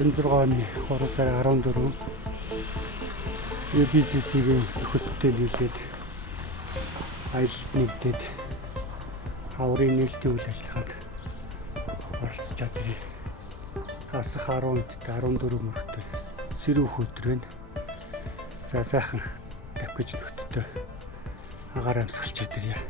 26 оны 3 сарын 14 UBCC-ийн хөтөлбөртэй нийлээд аялалд нэгдээд хаврын нээлтийн үйл ажиллагаанд оролцож чадрыг хасах 10-нд 14 мөрөгтэй сэрүүх өдөр байна. За сайхан давхиж нөхдөдөө агаар амсгалч чадрья.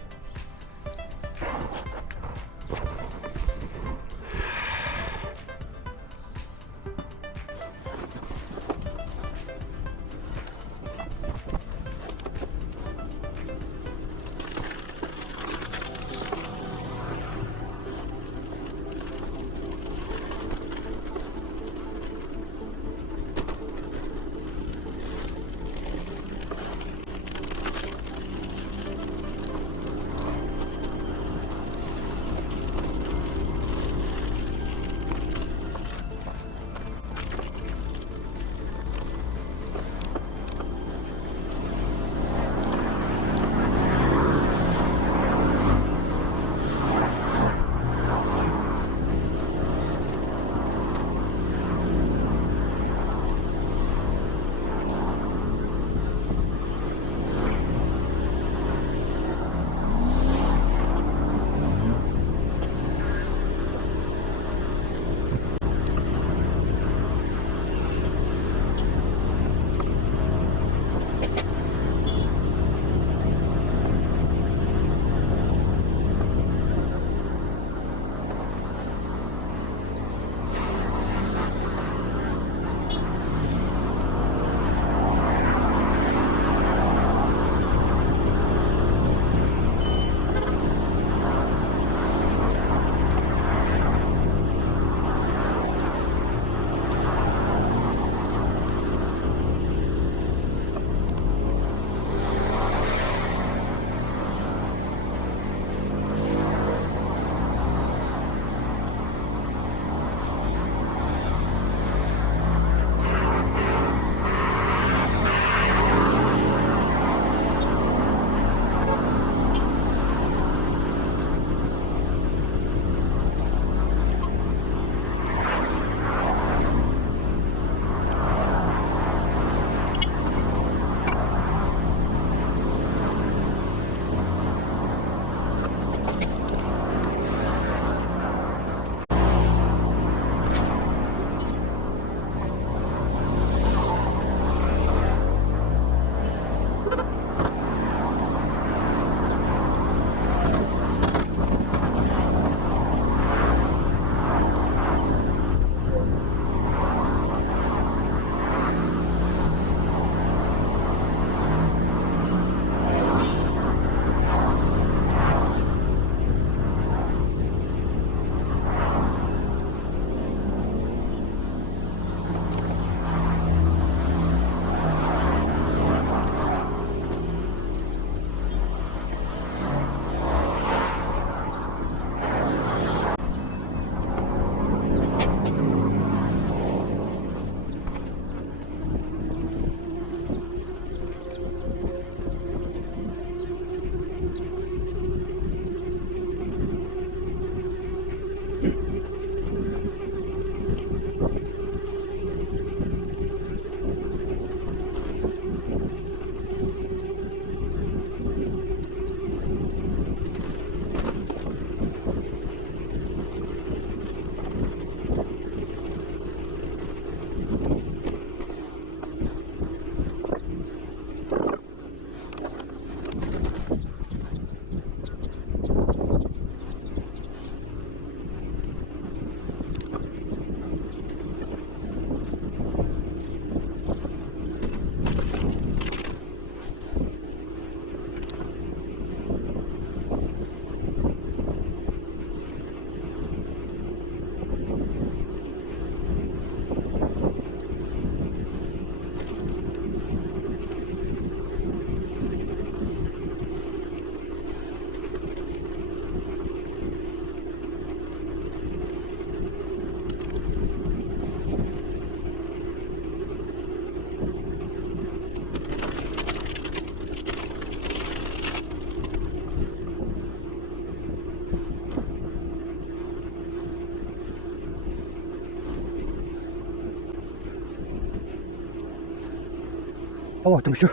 Оо тийм шүү.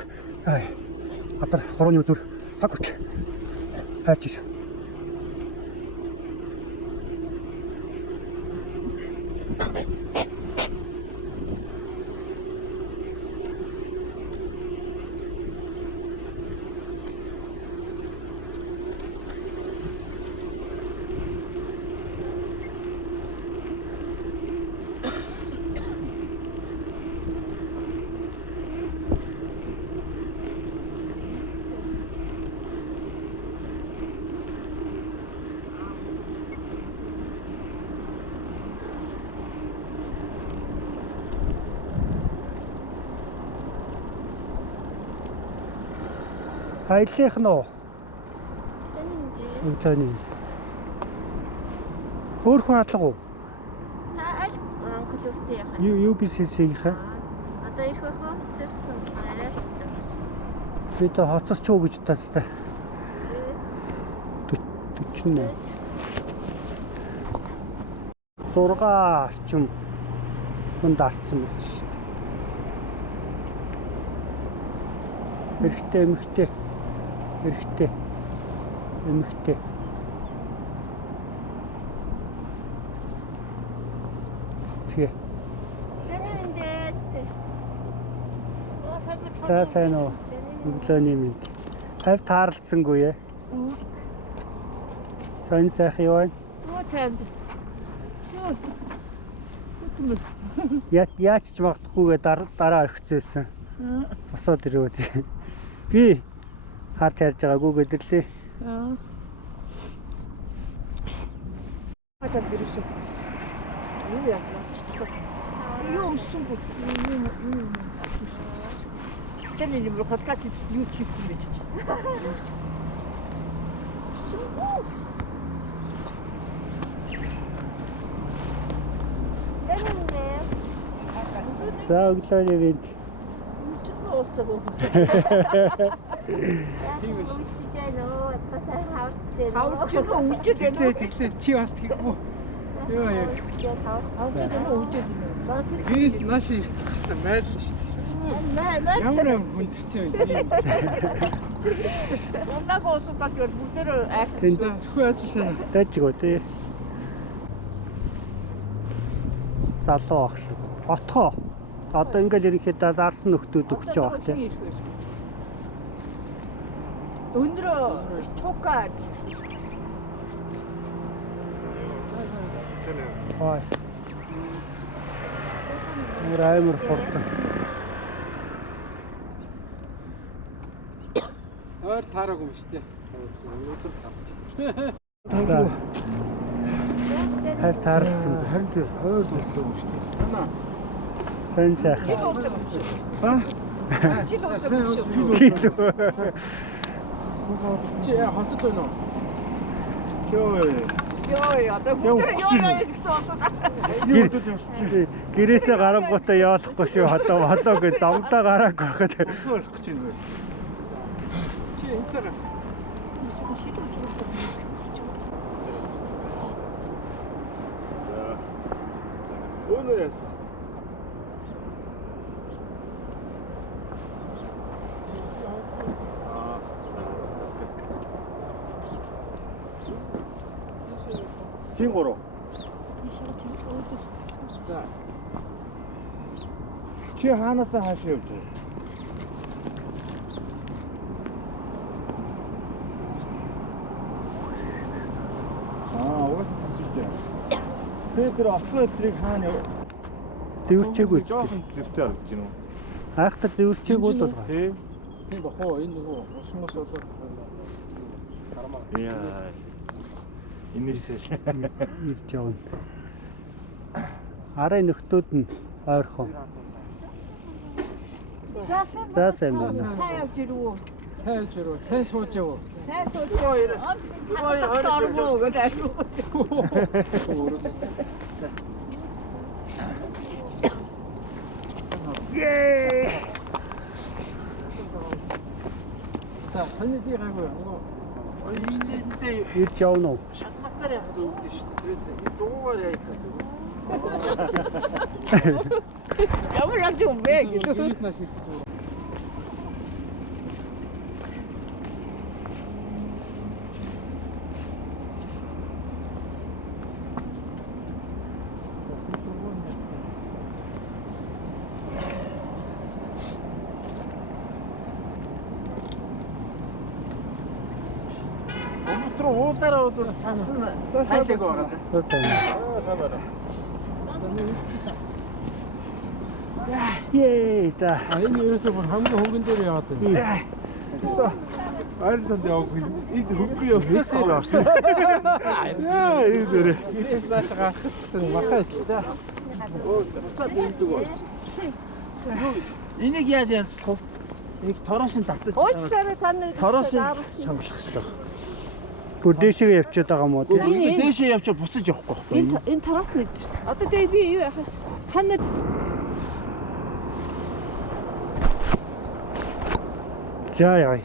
Атар хорооны үзүр цагч. Хайч. Аяллах нь уу? Өглөөний. Хөөрхөн алга уу? Клубтэй яхаа. UBCC-ийнхаа. Одоо ирэх байх уу? Эсвэл арай цэвэрс. Би тэ хоцорч уу гэж тастай. 40. 6 орчим хүнд алдсан байсан шүү дээ. Эрэгтэй эмэгтэй. Эрэгтэй. Эмэгтэй. Цэцгээ. Сайн уу? Өглөөний мэнд. Хавь таарлцсангүй ээ. Сайн сайхан юу вэ? Танд. Яаж ч магадахгүйгээ дараа орхицээсэн. Босоод ирээд. Би харж ярьж байгаагүй гэдэрлээ. Хатад бирсэн. Юу яах вэ? Юу өмсөнгөө. Тэний нэмэр хатгат юу чип юм бэ чи. За өглөөний мэнд. Хаварч өнгөж байна. Тэглээ чи бас тэггүй. Йоо яа. Хаварч өнгөж байна. Вирус нааш ирчихсэн байлаа шүү дээ. Ямар хүндэрсэн вэ? Ундаг уусуудаар тэгэл бүгдээр Тэнд Зөвхөн ажил сайн. дайжгоо тий. Залуу ах шиг. Отхоо. Одоо ингээл ерөнхийдөө дарсан нөхдүүд өгч байгаа тий. Өндөр чукаа. Ой. Амар хурдан. Өөр таараагүй юм шүү дээ. Өнөөдөр таарч. Хавь таарлцсан. Харин тэр хойр төрлөө юм шүү дээ. Танаа. Сайн сайхан. Аа? Чи л Чи л. Чи хотод байна уу? Йоо. одоо бүгдээр ёо гэсэн уусуудаа. Гэрээсээ гарангуутаа яолохгүй шүү. Холоогүй замдаа гараагүй байхад. Болох гэж байна. Чи энтер. Өнөө яасан. Хин гурав. За. Чи хаанасаа хаашаа явж байна? Угаасаа тавьчихсан. Тэр автоэлектрик хаана яв? Зэвэрчээгүй. Жоохон зэвтэй харагдаж байна уу? Айхтар зэвэрчээгүй л байгаа. Тийм. Тийм ба хоо энэ нөгөө усмос одоо Яа. Инээсээ ирж явна. Арын нөхдүүд нь ойрхон. За сайн байна. Сайн явж ирвүү. сайн жирөө, сайн сууж яв. Сайн сууж хоёр. Хоёр гэдэг. Yay! За, ханий би гайгүй нөгөө Ирж явна уу? шатматаар явах үүдээ шүү дээ. Тэгээд дугуугаар яйхаа зүг. Ямар яг юм бэ? Гэрээс нааш ирэх зүг. руу уулаараа бол цас нь хайлаг байгаа. Ее за. Энэ ерөөсөө бүр хамгийн хөнгөн дээр яваад байна. Айлтанд явахгүй. Энд хөнгөн явснаас л орсон. Яа, энэ дөрөө. Гэрээс наашгаа махаа да. Буцаад имдэг болж. Энийг яаж янзлах вэ? Энийг тороосын татаж. Уучлаарай та нар. Тороосын сонголох хэрэгтэй. Бүр дээшээ явчихад байгаа юм уу тий? Энийг дээшээ явчаа буцаж явахгүй байхгүй. Энэ тараас нь идэрсэн. Одоо тэгээ би юу яхаас та нар За яа.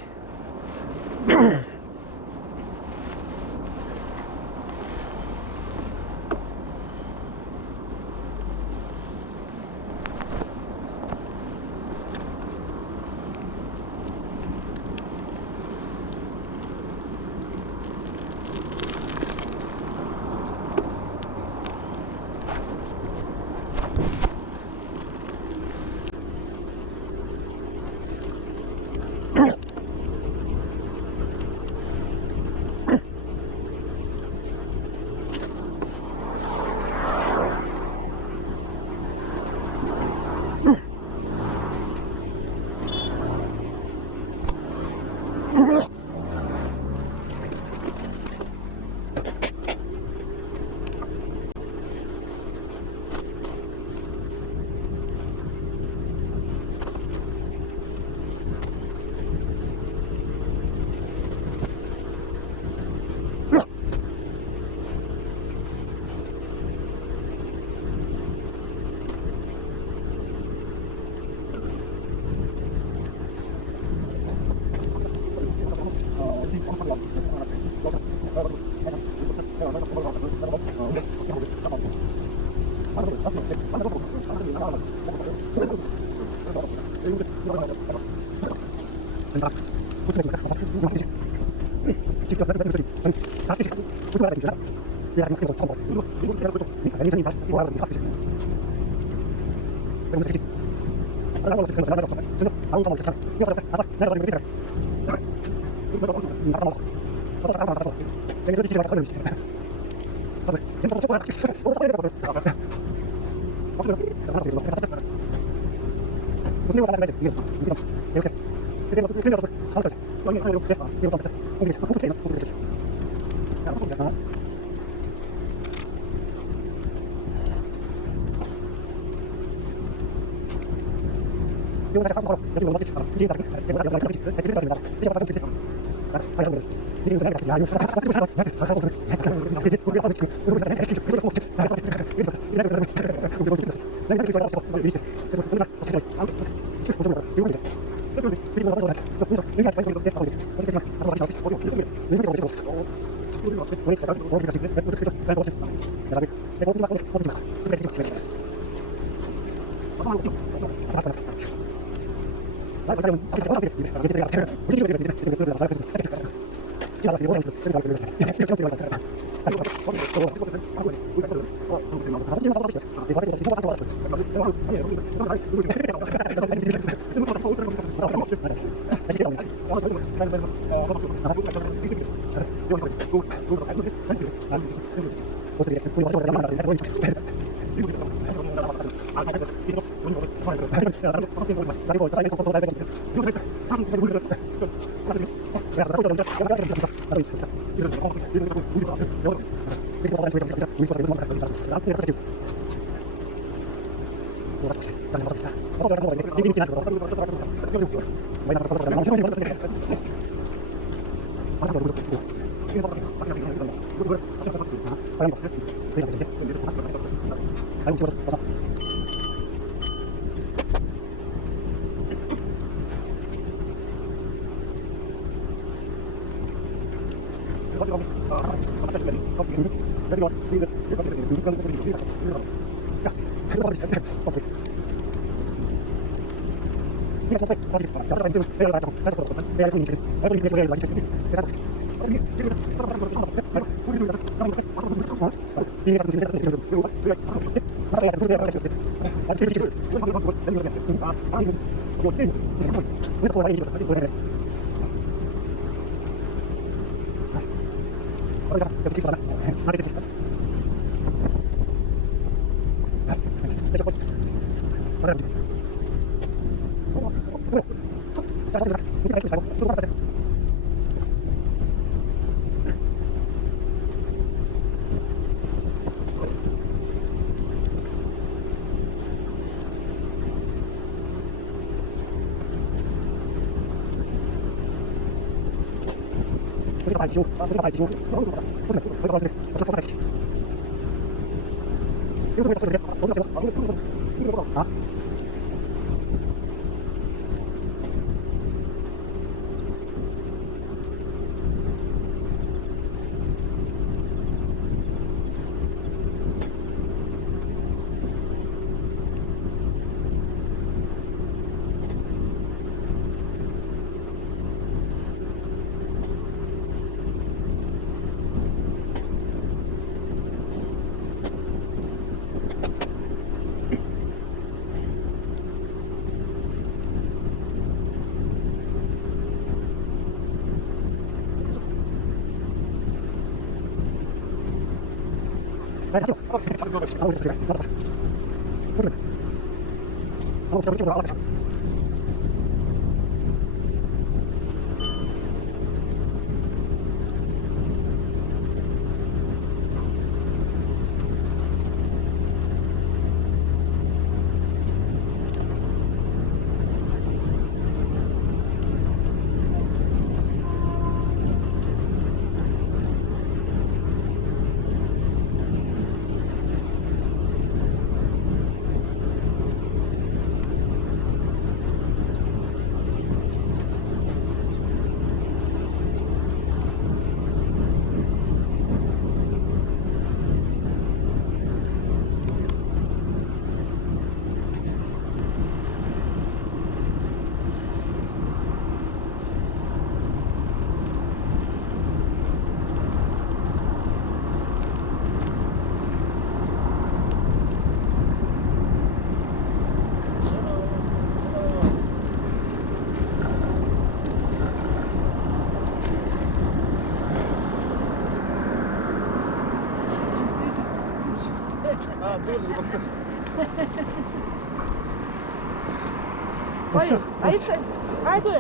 Айгүй.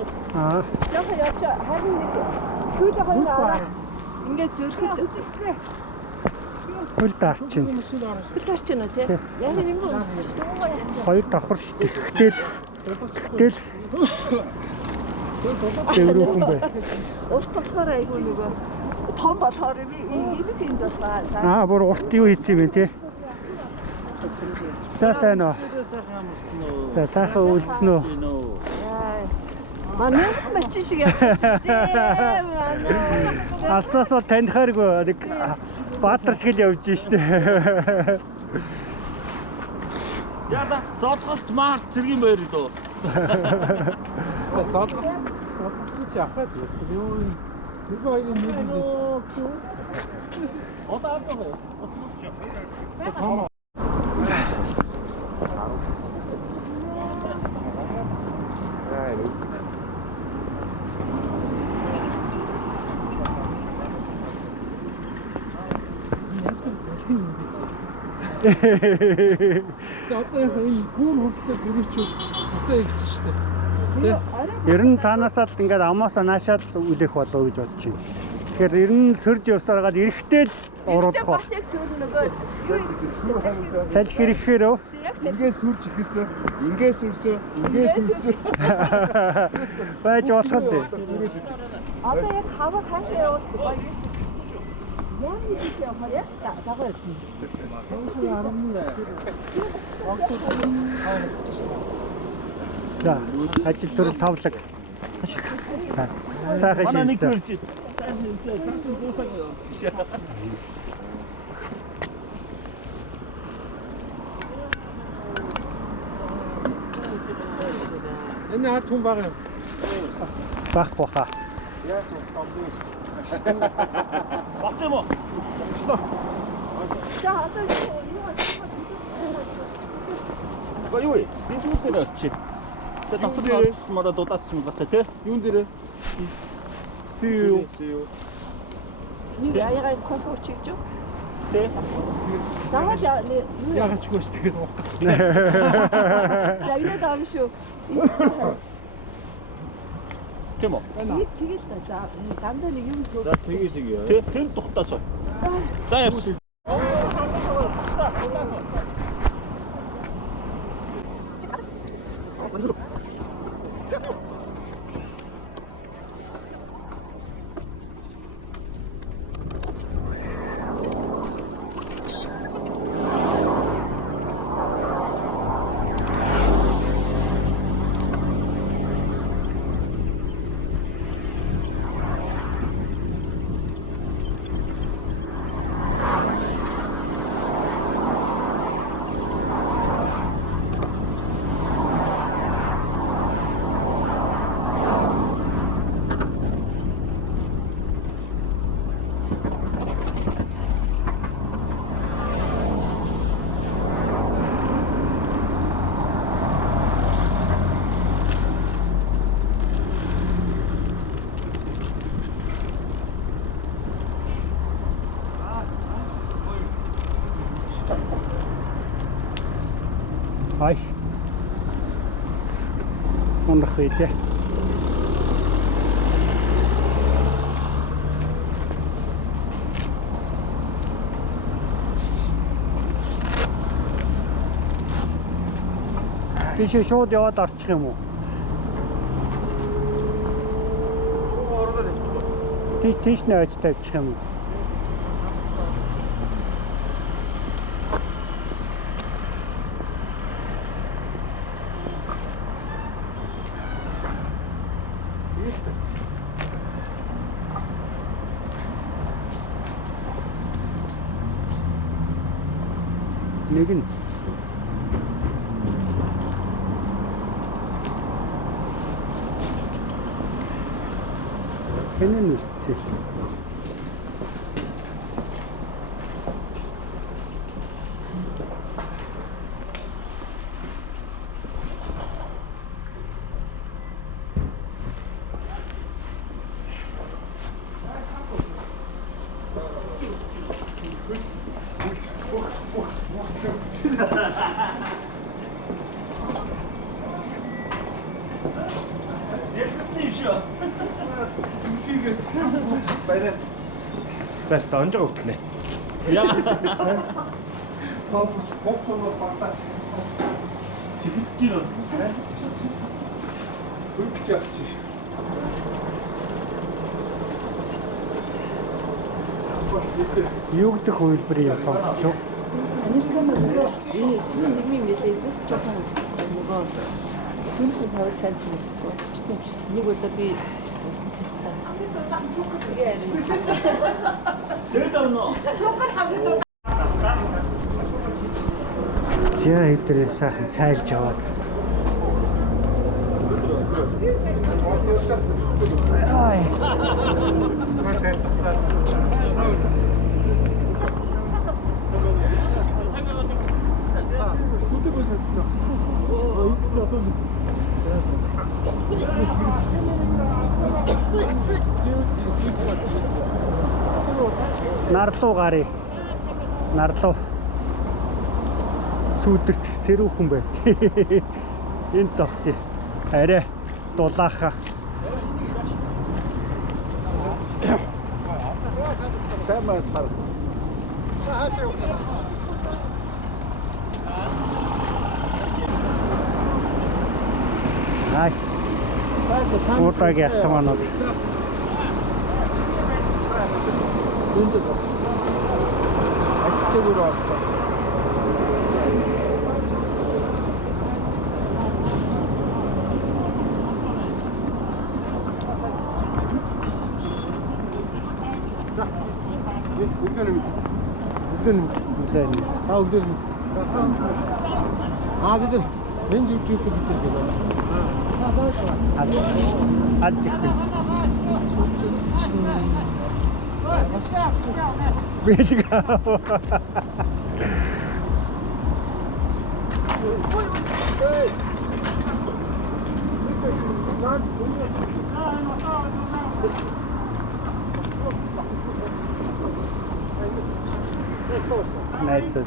Яхаа явж харин нэг сүйдээ хоёр араа. Ингээд зөрөхөд хөл даарч чинь. хөл тарч байна тий. Яхаа юм бол Хоёр давхар шүү дээ. Гэтэл дэврүүхэн бай. урт болохоор айгүй нөгөө том болохоор би энд байна. Бүр урт юу хийсэн юм бэ те? Сайн уу? Сайхан үлдсэн үү? Манай мачин шиг явж байна шүү дээ. Манай. Алсаасаа танихааргүй нэг баатар шиг л явж штэ. Яда зоолголт маар цэргийн байр лөө. Зодлох яахад юу хоёрын нэг Одоо авах. одоо энэ гүн хөлтөд бүрийчүүл буцаа игсэн шүү дээ. Ер нь цаанаасаа л ингээд амаасаа наашаал үлэх болов гэж бодож байна. Тэгэхээр ер нь сөрж явсараад эрэхтэй л уруудах ба. Бас яг сүүл нөгөө Салхи ирэхээр өө. Ингээд сүрж ихсэн. Ингээд сүрсэн. Ингээд сүрсэн. Байж болох л дээ. одоо яг хава хаашаа яваад гоё. Яа хийж явах яа? Дагуу явсан. За, ажил төрөл тавлаг. Сайхан Манай нэг шийдсэн. хөрж. Сайхан дуусах. Энэ ард хүн байгаа юм. Байхгүй хаа. Бацаа мо. За одоо Юу вэ? Бинчтэй чи. Тэ давхар мороо дуудаас юм бацаа те. Юун дээрээ? See you. Нэг аягаа кофе чигж. Тэ. Заавал Яагаад ч гүйс тэгээд уу. за инээд аав шүү. Тийм үү? Нэг тэгэл та за дандаа нэг юм төв. За тгийж игээ. Тэ тэм тухтаасаа. За явц. Ай. Ондох үйтэй. Тийш шууд яваад орчих юм уу? Тийш нэ очиж тавьчих юм уу? Нэг нь хэнэн үлдсэн. Заас донжоо өгдөгнэ. Яа. Боксоос багтаач. Чигчил. Хөлж явчих. Юу гэдэг хувилбарыг сонсч юу? Американаар нөгөө эсвэл нэгмийн мэдээ бас жоохон нөгөө сүүлийн савыг сайн зэмлэхгүй. Нэг өдөр би байсан ч гэсэн. Тэд орно. Яа хэвтрээ сайхан цайлж аваад. Ай. Мэтэ цацаа. Нарлуу гарыг. Нарлуу. Сүүдэрт сэрүүхэн бай. Энэ зогсъё. Арай дулааха. Сайн байцгаар. Хаашаа явах вэ? Ай. Уутагийн автоманууд. Ачтэгүр авах. найзууд.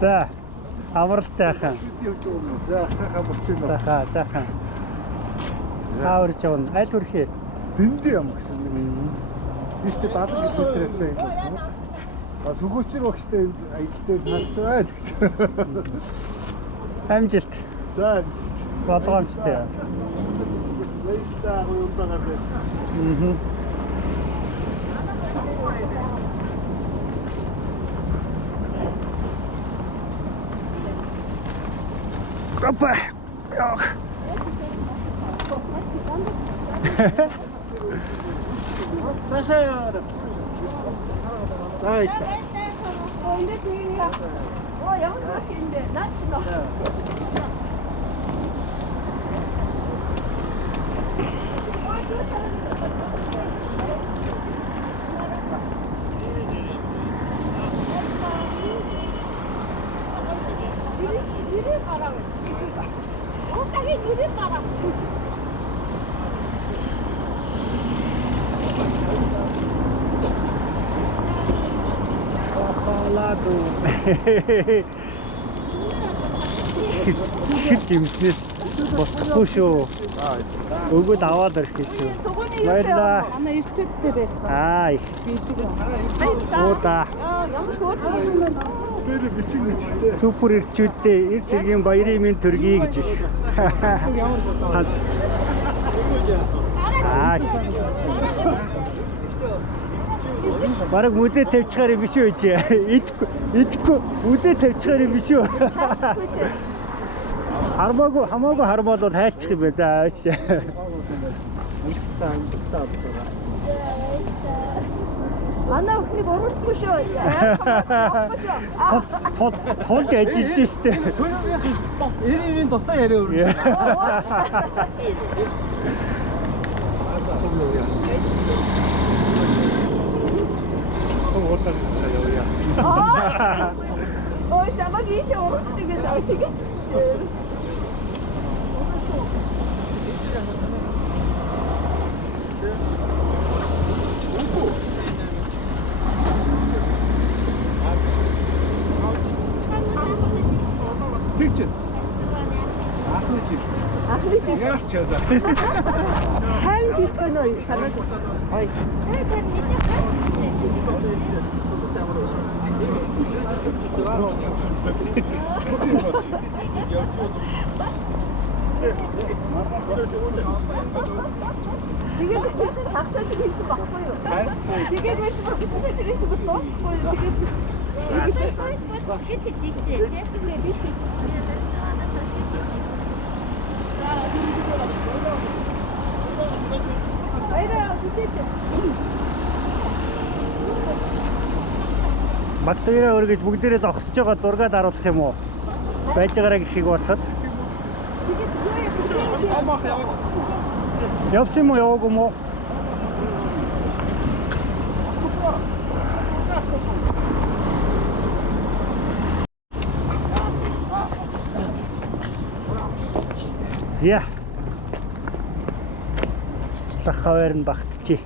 За, аврал сайхан. За сайхан борч байна. Сайхан. Аварж явна. Аль хүрхий? Дэндээ юм гэсэн нэг. Ихтэй 70 км явсан юм байна. А сүгөөчөр багштай аялалтай таалж байгаа л гэж. Амжилт. За амжилт. Болгоомжтой. Баярлалаа уянтагаар байсан. Опа. Ох. Тасаа. Ай. ямар хинде наач нөө. Шоколаду. Хитэмснээс босхгүй шүү. Өгөөд аваад ирэх шүү. Баярлалаа. Ана ирчүүдтэй байсан. Аа, их. Уута. Ямар хөөрхөн Тэр бичиг бичгтэй. Супер ирчүүдтэй эр зэргийн баярын минь төргий гэж. Аа. Бараг мүдэ тавьчихаар юм биш үү чи? Идэхгүй мүдэ тавьчихаар юм биш үү? Хамаагүй хармаалууд хайлчих юм бэ. За аач. Ана өхнийг уралдахгүй шүү. Тулж ажиллаж штэ. Бас 90-ийн тусдаа яриа өрнө. Ой, чамаг ийшээ уралдаж ингэж тэгээд ч гэсэн. Тэгч. Ахны чил. Ахны чил. Яаш чадаа. Хайм жицгэн ой санаад. Ой. Тэгээд сагсаад хийсэн баггүй юу? Тэгээд байсан бол бидний тэрээс бүр дуусахгүй юу? Тэгээд хэд хийжээ тий? Тэгээд би Бактери өргөж бүгдээрээ зогсож байгаа зургаад харуулах юм уу? Байж байгаараа гэхийг бодоход. Явсан юм уу, яваагүй юм уу? Зя. Сахавар нь багтчи.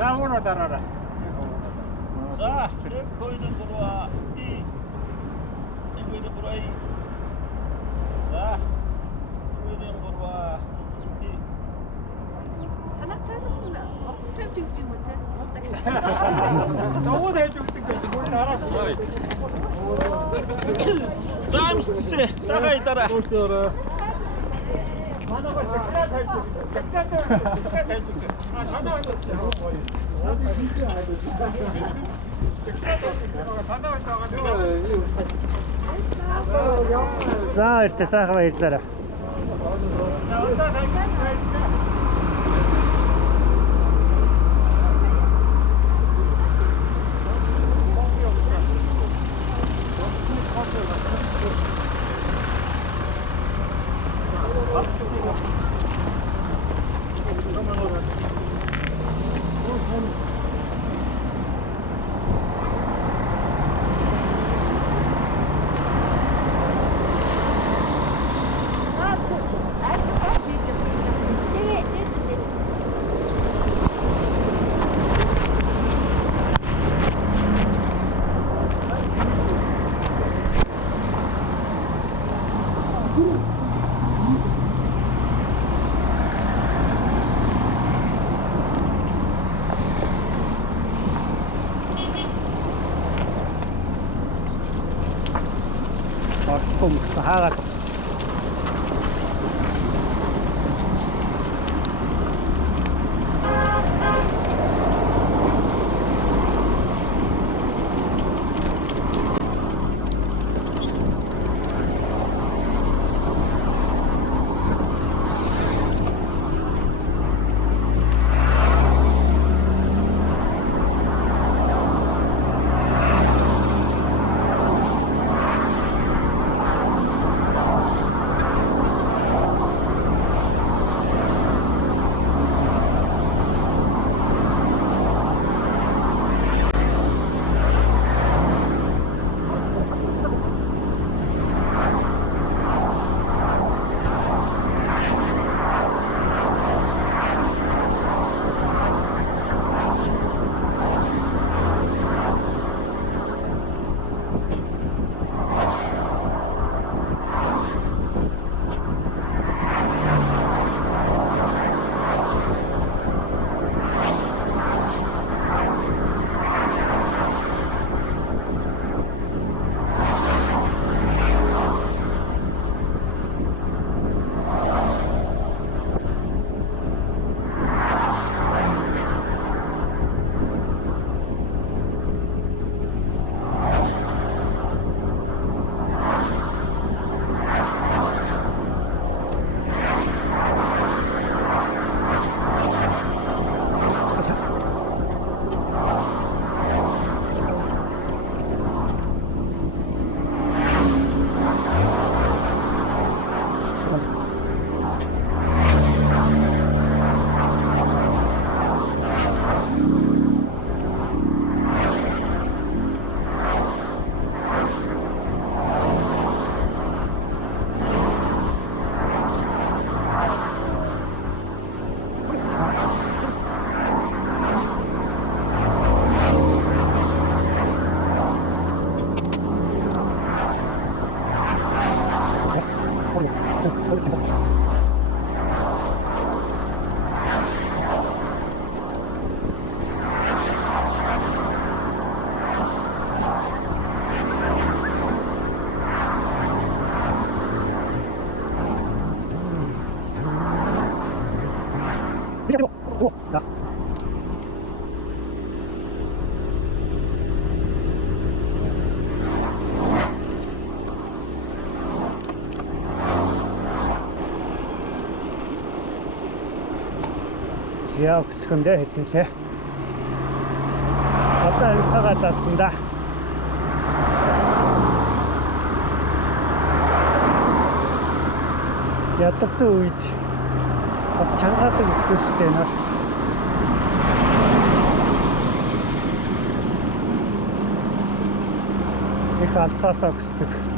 За уураа дараарай. За, койдон буруу. Игүйд буруу. За. Игүйд буруу. Танах цаанаас нь оц тавьж өгөх юм уу те? Дагуу тавьж өгдөг гэж бүр хараад. За, амжтсэ. Сахай дараа. Манайгаа чагнаа тавьж өгдөг. Чагнаа тавьж өгсөн. А танаа За иртэ сайхан баярлалаа. Kom, haagat. Да. 지하 근데 했던데 어떤 사가 잡힌다. ятарсан үед бас чангаадаг өсөстэй нас их алсаасаа өсдөг.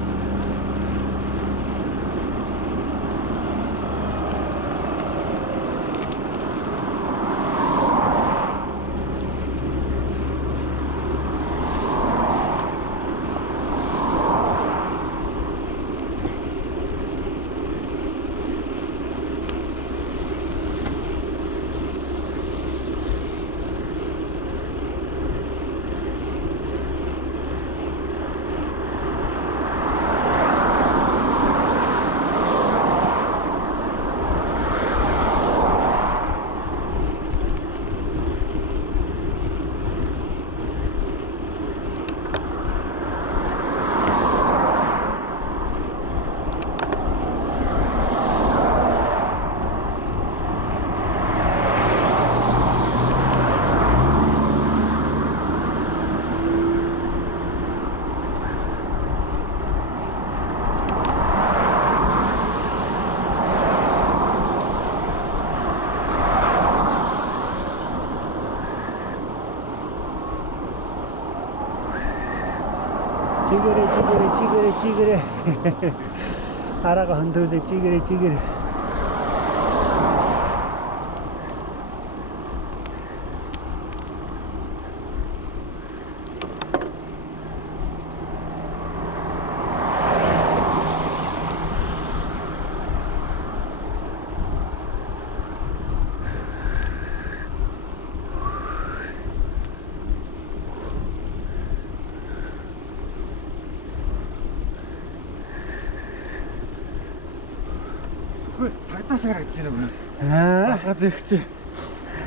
Чигэрэ. Арага хөндрүүлээ чигэрэ. Цагдаа шиг харагдаж байна. Аа. Багад ихсэн.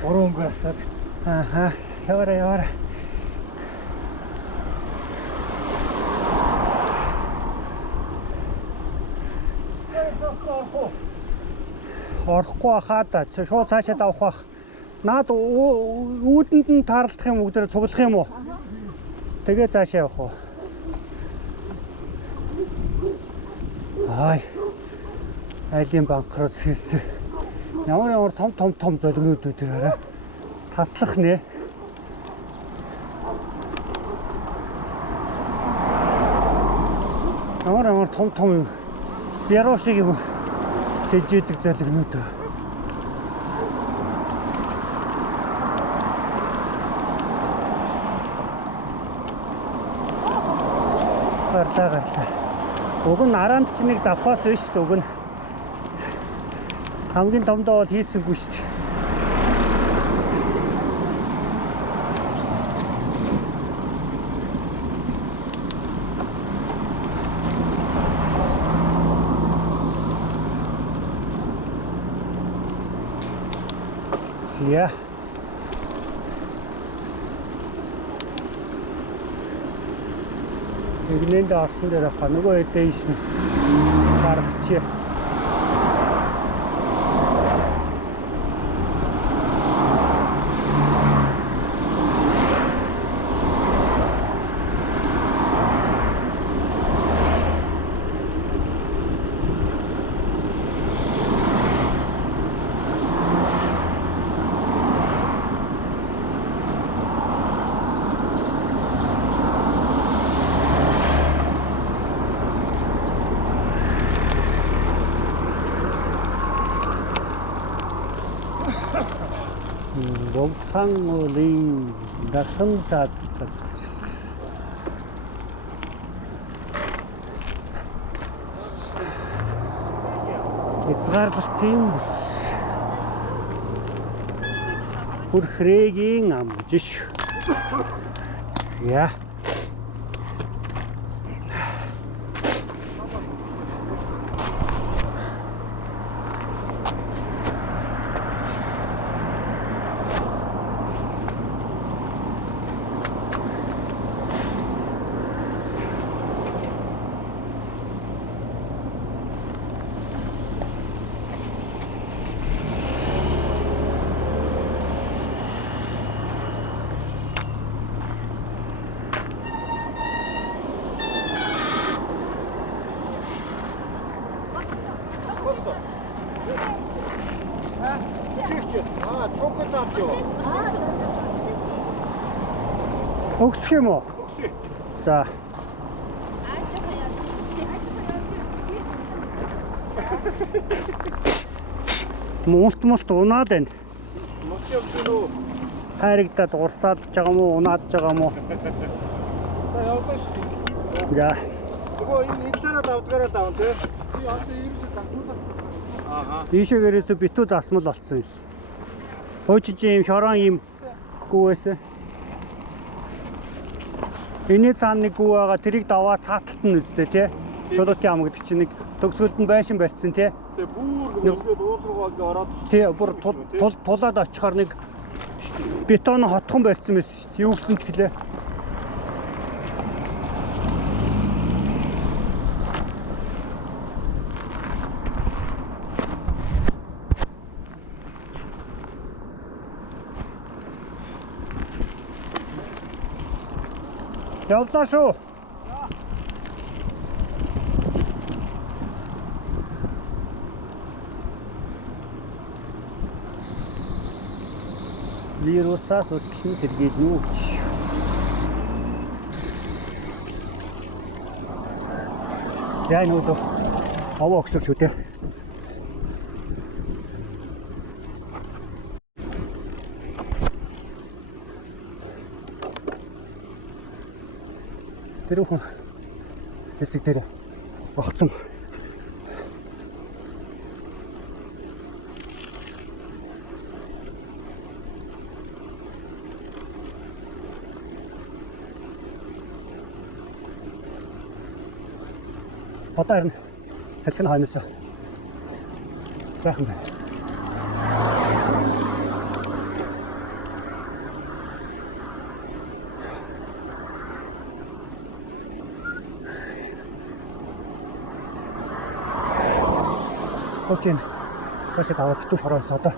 3 өнгөөр асаад. Аха. Яваарай. Орохгүй хаад шууд цаашаа давах бах. Наад үүдэнд нь таарлах юм бүгдээр цуглах юм уу? Тэгээ цаашаа явах уу? Ай. Айлын банк руу сэрсэн. Ямар том золгонууд үүдээр хараа. Таслах нэ. Ямар том юм. Яруу шиг юм. Тэжээдэг золгонууд. Гарлаа. Уг нь араанд ч нэг завхаас биш шүү дээ уг нь. Хамгийн томдоо бол хийсэнгүй шүү дээ. Яа. Игнэнд орсон дээр хаа нөгөө эдэж нь гаргачих. Богдхан дасан саацдаг. Хязгаарлалтын бүс. Хүрхрээгийн амжиш. Зя. Өгсөх юм уу? Өгсөе. За. Муулт унаад байна. Мөч явсан. Хайрагдаад урсаад ч байгаа мó, унаад ч байгаа мó. Та явах шүү. За. Нөгөө энэ талаараа давдгаараа даван тий. Би одоо ерөөсөө давтуулаад. Ааха. Ийшээгээрээс битүү засмал болцсон юм. Хойчиж юм шорон юм гүүээс. Эний цааны гүү байгаа тэрийг даваа цааталт нь үстэй тий. Чулуутын ам гэдэг чинь нэг төгсгөлд нь байшин барьсан тий. Тэгээ бүр ингээд уул руугаа ингээд ороод Тий бүр тулаад очихоор нэг бетон хотхон барьсан байсан шүү дээ. Юу гэсэн ч гэлээ. Явлаа шүү. Вирусаас өлтсөн сэргийлнүү. За энэ үүдөө овоо өгсөв шүү дээ. Тэр хүн хэсэг дээр огцсон. Одоо харин салхины хойноос сайхан байна. Окей. Цаашаа аваад битүү шороос одоо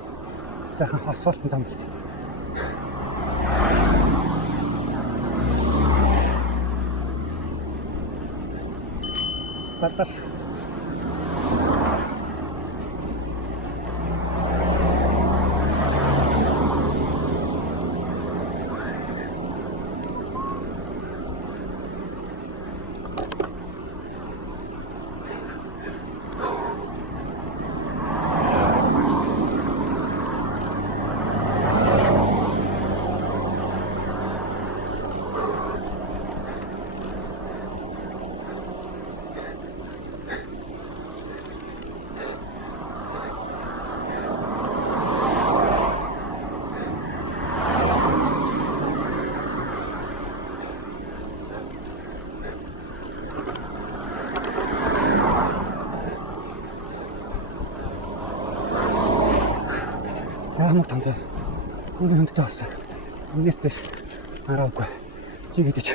сайхан асфальтын зам болсон. Баташ. Хамаг тандаа хүний хүндтэй орсон. Энэс дэш араагүй. Чи гэдэж.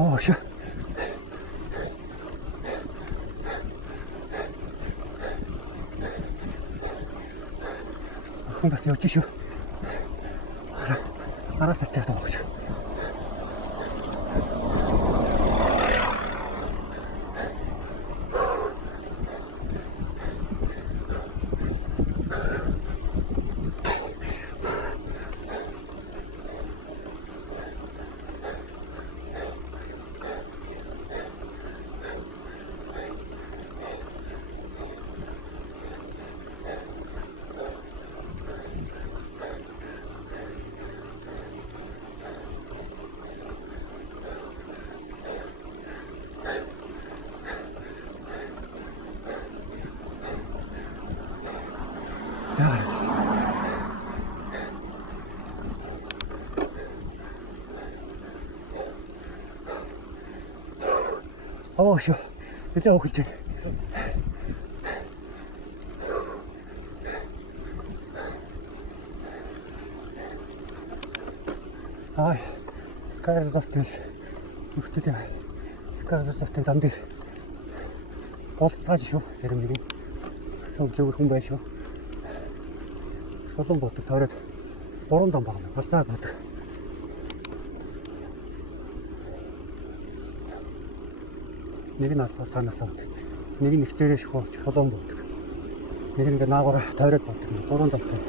Оош. Хүн бас явж шүү. Араасаа тавьдаг гэж. Оош. Нэлээ өгүүлж байна. Ай. Скайрсофтын нөхдөд яа. Скайрсофтын зам дээр болцгааж шүү. Зарим нэг өглөөр хүн байш шүү. Шолон бодог тойроод 3 зам байна. Болцаа бодог. Нэг нь алфа цаанаас авдаг. Нэг нь ихтэрээ шхууч шолон бодог. Нэг нь наагаараа тойроод бодог. 3 замтай.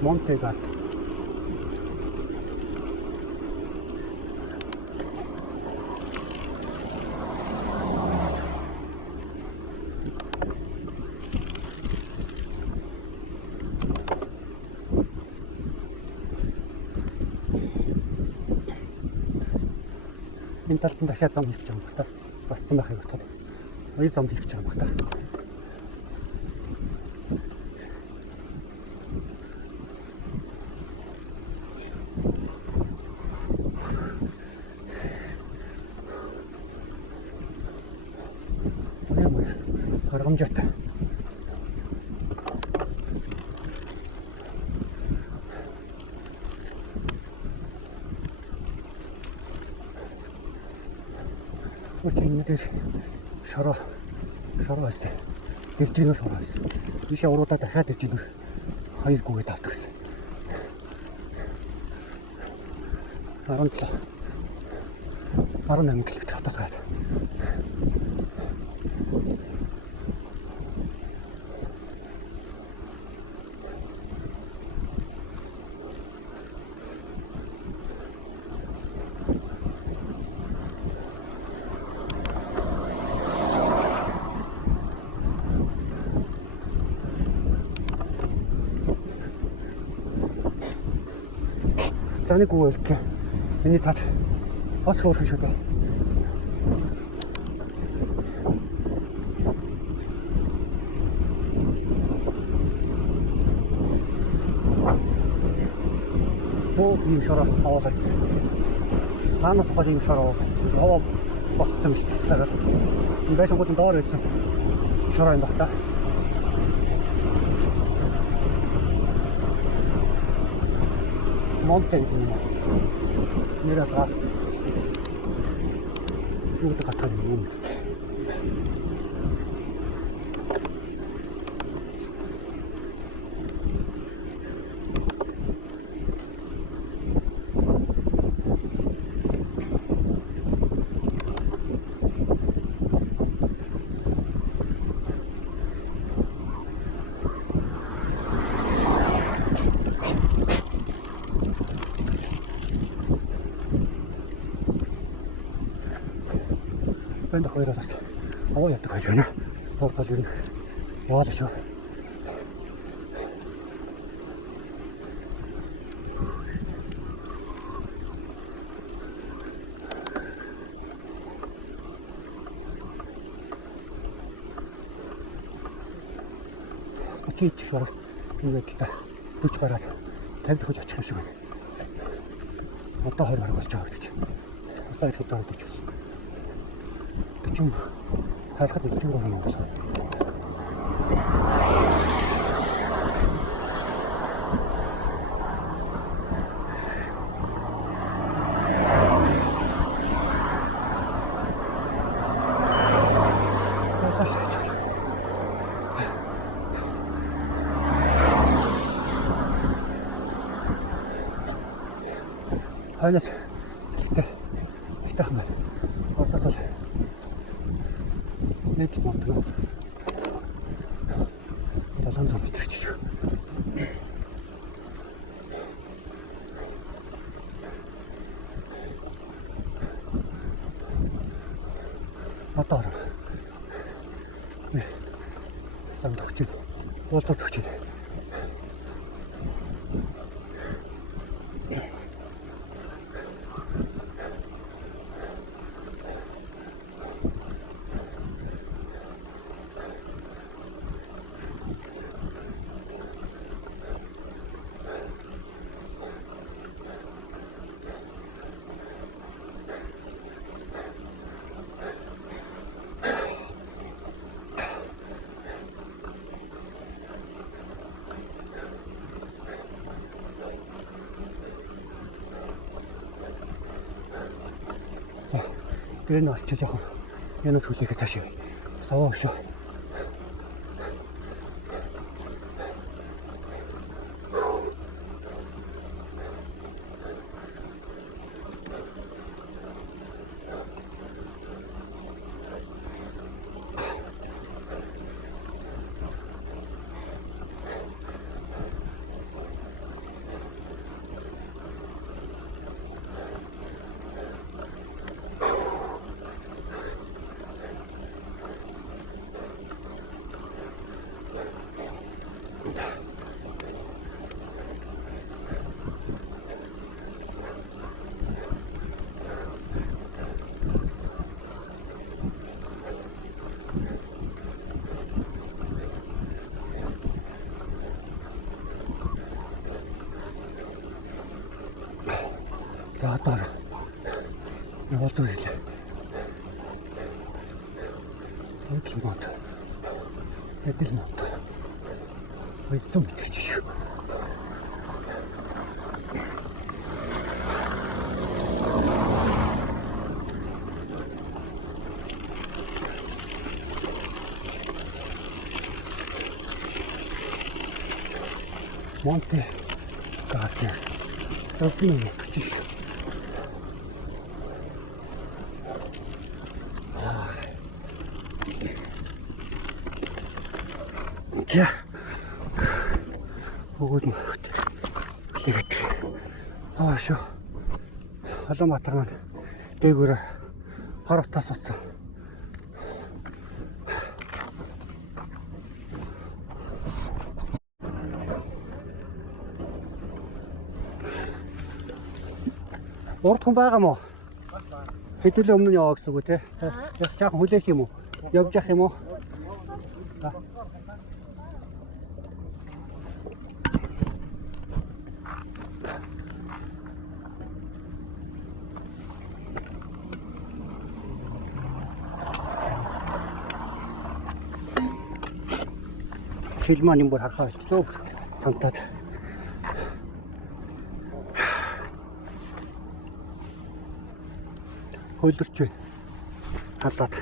Монтегат. Энэ талд нь дахиад зам хийх гэж байгаа юм байна. Зассан байхыг бодоход. Хоёр зам хийх гэж байгаа юм байна. Харгамжаатай. Өчигдөр шороо байсан. Дэржигнэр шороо байсан. Ийшээ уруудаа дахиад дэржигнэр 2 гүгээд авдаг гэсэн. 18 км хотоос гад. Заны гүү илтгэе. Миний цаад бас хөөрхөн шүү дээ. Ийм шороо аваад. Хаанаас гол ийм шороо аваад. Яваа босцсон юм шүү дээ. Энэ байшингууд нь доор байсан. Шороо юм багтаа. Монтэн юм. Нэрээ юуд гатах юм. Бэнт хоёроос аваа ятдаг байж байна. Тоотол юу яваад шүү. Чич шороо ингээд л та 40 гараад 50 дахиж очих юм шиг байна. Одоо 20 гараг болж байгаа гэж. Одоо их дөрөв гэж. Чум харахад чум гоо юм байна. Ханаас ихтэйхэн байна. Одоос нэг монтно. 700 м ч. Мотор. Сам тогч. Болтол тогч. Энэ олчих жоохон энэ хүлээгээ цааш яваа. Саваа шүү. Ятар. Явуулдаг хэлээ. Нэг мод. Эдэл мод. Ойцом битгийч шүү. Монте карте. Топин битгийч. Я бүгд хэлээд шүү. Улаанбаатар маань дээгүүр хоротоос утсан. Урд хүн байгаа мó? Хэдүүлээ өмнө яваа гэсэн үг үү те? Жаахан хүлээх юм уу? Явж явах юм уу? Шилман юм бүр харахаа болчихлоо. Цантаад. Хөлөрч байна. Халаад.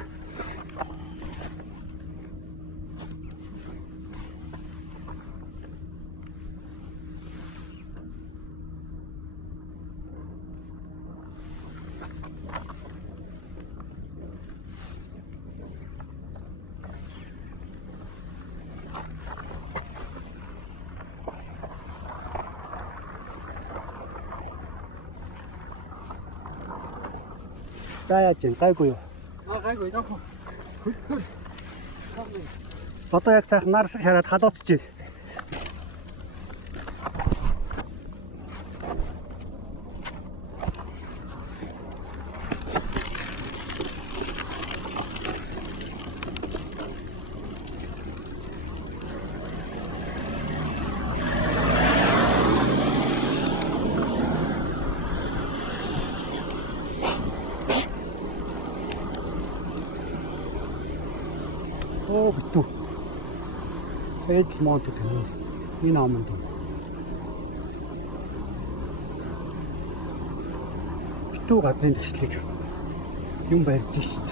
Яач гайгүй юу? Гайгүй яг. Одоо яг сайхан нар шиг хараад халуутчих. Битүү. Эдл мод гэх юм. Энэ аманд. Битүү газрын тэгшлэж юм барьж шít.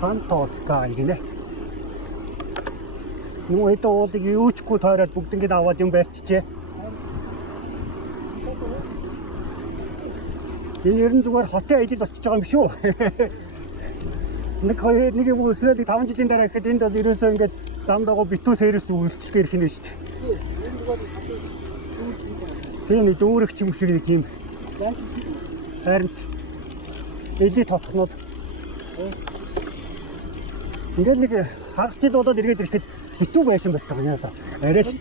Santos Sky гинэ. Нуу эдэ уулыг юучгүй тойроод бүгднийг аваад юм барьчихжээ. Энэ ерэн зүгээр хотын аялал болчихж байгаа юм шүү. Нэг юм өсрэлийг 5 жилийн дараа гэхэд энд бол ерөөсөө ингээд зам дагуу битүү сервис үйлчлэхээр их нэ шүү дээ. Тийм нэг дүүрэгч юм шиг нэг юм. Харин эли тотхнод ингээд нэг хагас жил болоод эргээд ирэхэд битүү байсан байх юм яа. Арай л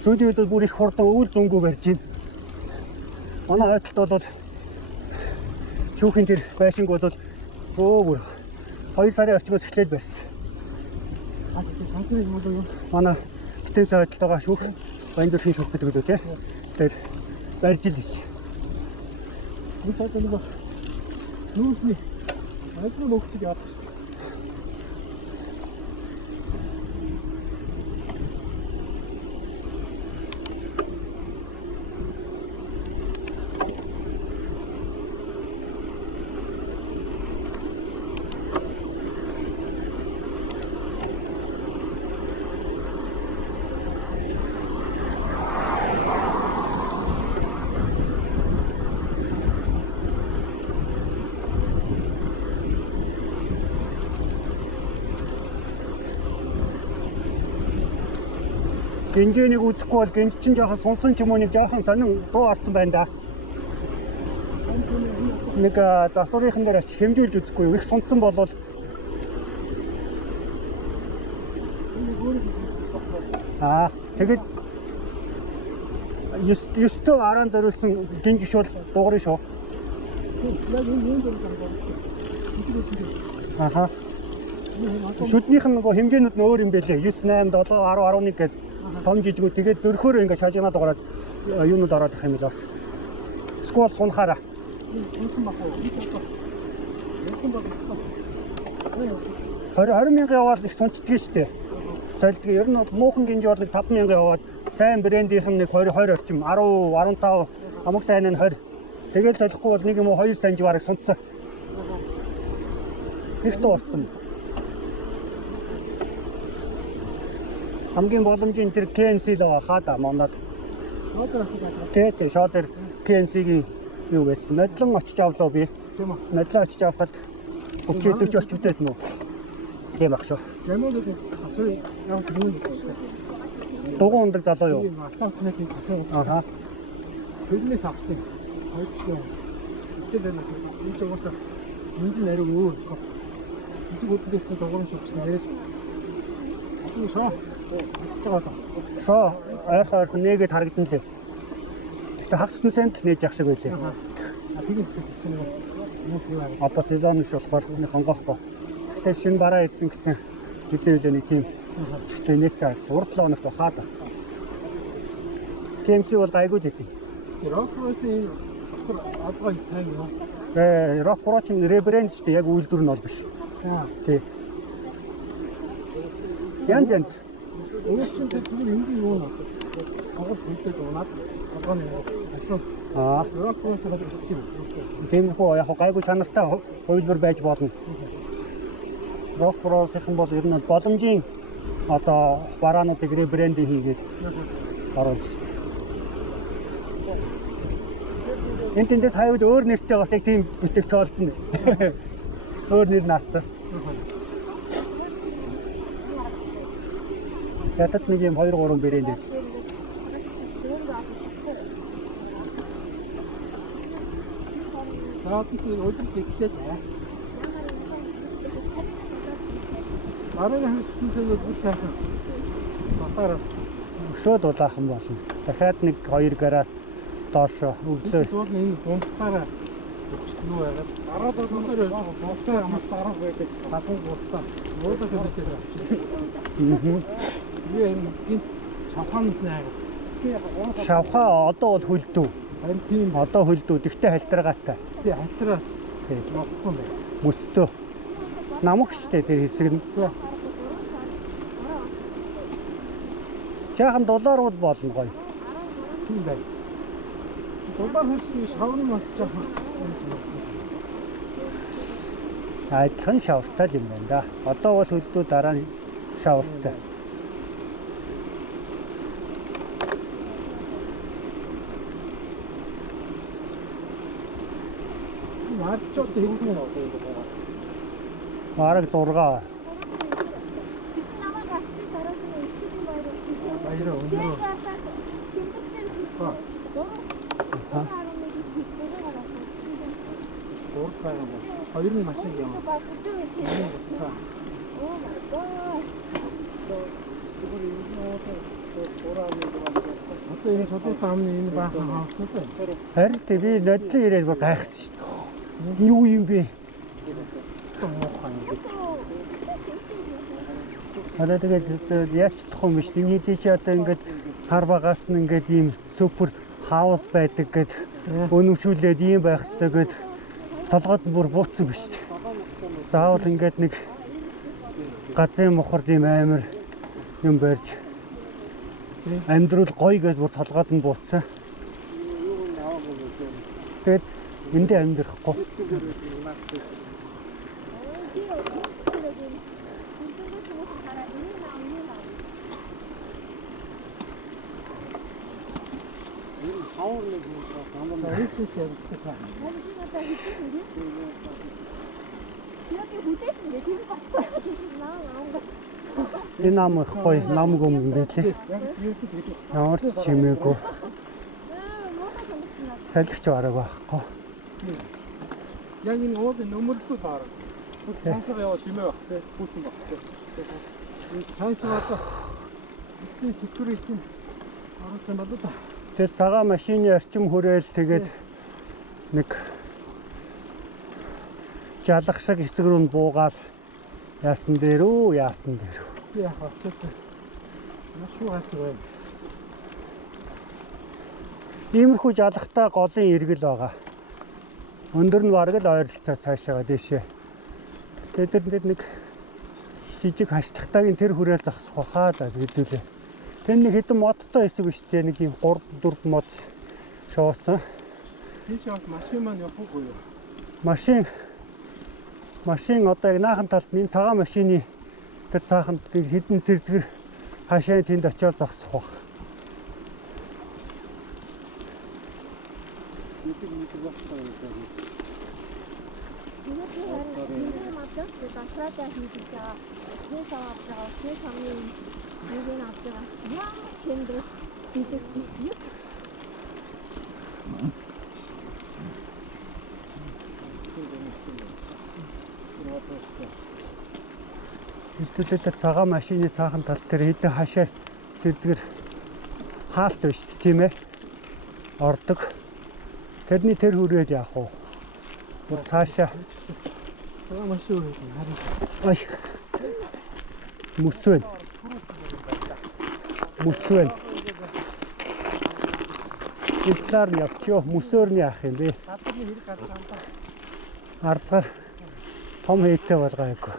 сүүлийн үед бүр их хурдан өвөл зөнгөө барьж байна. Манай хойдолд бол шүүхийн тэр байшинг бол бүр 2 сарын орчмоос эхлээд барьсан. Хасрын юм уу? Манай битээс хойдолд байгаа шүүх Баяндүрхийн шүүх гэдэг үү те. Тэр барьж ил их. Би цаатаа нэг нүүсний айгүй нөхцөл яадаг. Гинжэнийг үзэхгүй бол гинж чинь жоохон сунсан ч юм уу нэг жоохон сонин дуу орсон байна да. Нэг засварынхан дээр очиж хэмжүүлж үзэхгүй их сунсан болвол тэгээд 9-т арaan зориулсан гинж шууд дуугарна шүү. Аха. Шүднийх нь нөгөө хэмжээнүүд нь өөр юм байлээ. 9, 8, 7, 10, 11 гэдэг Том жижигүүд тэгээд дөрхөөр ингээд шажигнаад гараад юунууд ороод их юм л бас. Сквал сунхаараа. 20 мянган яваад их сунцдаг шүү дээ. Солидго ер нь муухан гинж бол 5 мянган яваад сайн брэндийнхэн нэг 20 орчим 10 15 амаг сайн нь 20. Тэгээд солихгүй бол нэг юм уу 2 санж бараг сунцсан. Их дуурсан. Хамгийн боломжийн тэр KNC л хаада моноод. Тэгээд шодер KNC-ийн юу байсан? Нодлон очиж авлаа би. Тийм үү. Нодлон очиж авахад 30 40 орчим дэс нүү. Тийм баг шүү. Жамууд асуу яа гэнэ гэсэн. Дугуй ундаг залуу юу? Автоматик асуу. Аха. Биднээс авсан. Хоёрчлаа. Итэл энэ ч уусаа энэ нэр өөр. Эцэг хөдөлгөөний дугуйн шүгсэн нэр. Энэ шоо. Шоо ойрхоор нэгэд харагдан лээ. Гэтэ хагас сент л нээж явах шиг байлээ. Тэгээд чинь нэг юу аа. Одоо сезон биш болохоор нэг хонгоохгүй. Гэтэ шинэ бараа ирсэн гэсэн хэзээ нэг тийм гэтэ нэг цаа урдлоо нэг хаада. KMC бол гайгүй л хэдий. Рокросын одоо сайн юу? Рокроч ребрэнд шүү дээ. Яг үйлдвэр нь бол биш. Тий. Янз. Өөр чинь тэр энэ юу нэ? Агуулж хэлдэг унаад одоо нэг асуу. Рокрос гэдэг чинь. Тийм хөө яг гайгүй чанартай хувилбар байж болно. Рокросийн бол ер нь боломжийн одоо бараануудыг ребрэнд хийгээд оруулж байна. Энд тэндээс хавьд өөр нэртэй бас яг тийм бүтээгч олдно. Өөр нэр наацсан. Ятад нэг юм 2 3 брэнд дээр. Рокрос өдөр тэгтэй таа. Арга хэвчээсээ бүр цаасан. Батараа Өшөөд улаахан болно. Дахиад нэг 2 градус доош өглөө. зүгээр энэ гомцгаараа юу яагаад араад бол өндөр гомцоо амаас арга байдаг хатан гомцоо. Муудаас өгч. Би энэ шавханс наа. Шавхаа одоо бол хөлдөө. Харин тийм Одоо хөлдөө тэгтээ хальтрагаатай. тий хальтраа Тий. нохгүй юм байна. Мөстөө. Намх штэ тэр хэсэг нь. Жаахан долларууд болно гоё. Тийм байна. Доллар хөрсөн шавны мас жаахан. Айдлан шавтал юм байна да. Одоо бол хөлдөө дараа нь шавтал. Марчууд хэвгүй нөө. Бараг 6. Баяраа өндөр. Уурхай юм. Хоёрын машин юм. Одоо энэ хотын таамны энэ баахан хаалцсан байна. Харин би нодлон ирээд бүр гайхсан шүү дээ. Юу юм бэ? Одоо тэгээд яаж чадах юм биш. Эний чи одоо ингээд хар багаас нь ингээд ийм супер хаус байдаг гэд өнөмшүүлээд ийм байх хэрэгтэй гэд толгойд бүр бууцсан биш. Заавал ингээд нэг газрын мохорд ийм амар юм барьж амьдрал гоё гэж бүр толгойд нь бууцсан. Тэгэд эндээ амьдрахгүй. Энэ нам их гоё нам гүм байлээ. Ямар ч чимээгүй. Салхич бараг байхгүй. Яг энэ уулын нөмөрлөө дараа. Цаашаа яваа шимээ баг те. Хүүхэн баг те. Цаашаа одоо ихтэй security орсон байна да. Тэр цагаан машины орчим хүрээл тэгээд нэг жалах шиг хэсэг рүү буугаал яасан дээр. Яг очсон. Шүү хацгаа. Иймэрхүү жалахтай голын иргэл байгаа. Өндөр нь бараг л ойролцоо цаашаа дэшээ. Тэгээд нэг жижиг хаштагтайгийн тэр хүрээл зогсох бахаа л хэдүүлээ. Тэн нэг хэдэн модтой хэсэг биш те нэг юм 3 4 мод шооцсон. Тийш бас машин маань явахгүй юу? Машин одоо яг наахан талд энэ цагаан машины тэр цааханд хэдэн сэрзгэр хашаа тэнд очиод зогсох бах. Хэвлэлээр цагаан машины цаахан тал дээр хэдэн хашаа сэрзгэр хаалт байна шүү дээ тийм ээ. Ордог. Тэрний тэр хүрээд яах вэ? Бүр цаашаа Цагаан машин үү харин. ой. Мөсвэн. Итлаар нь явчихё. Мөсөөр нь яах юм бэ? Арцгаар том хээтэй болгоагүй.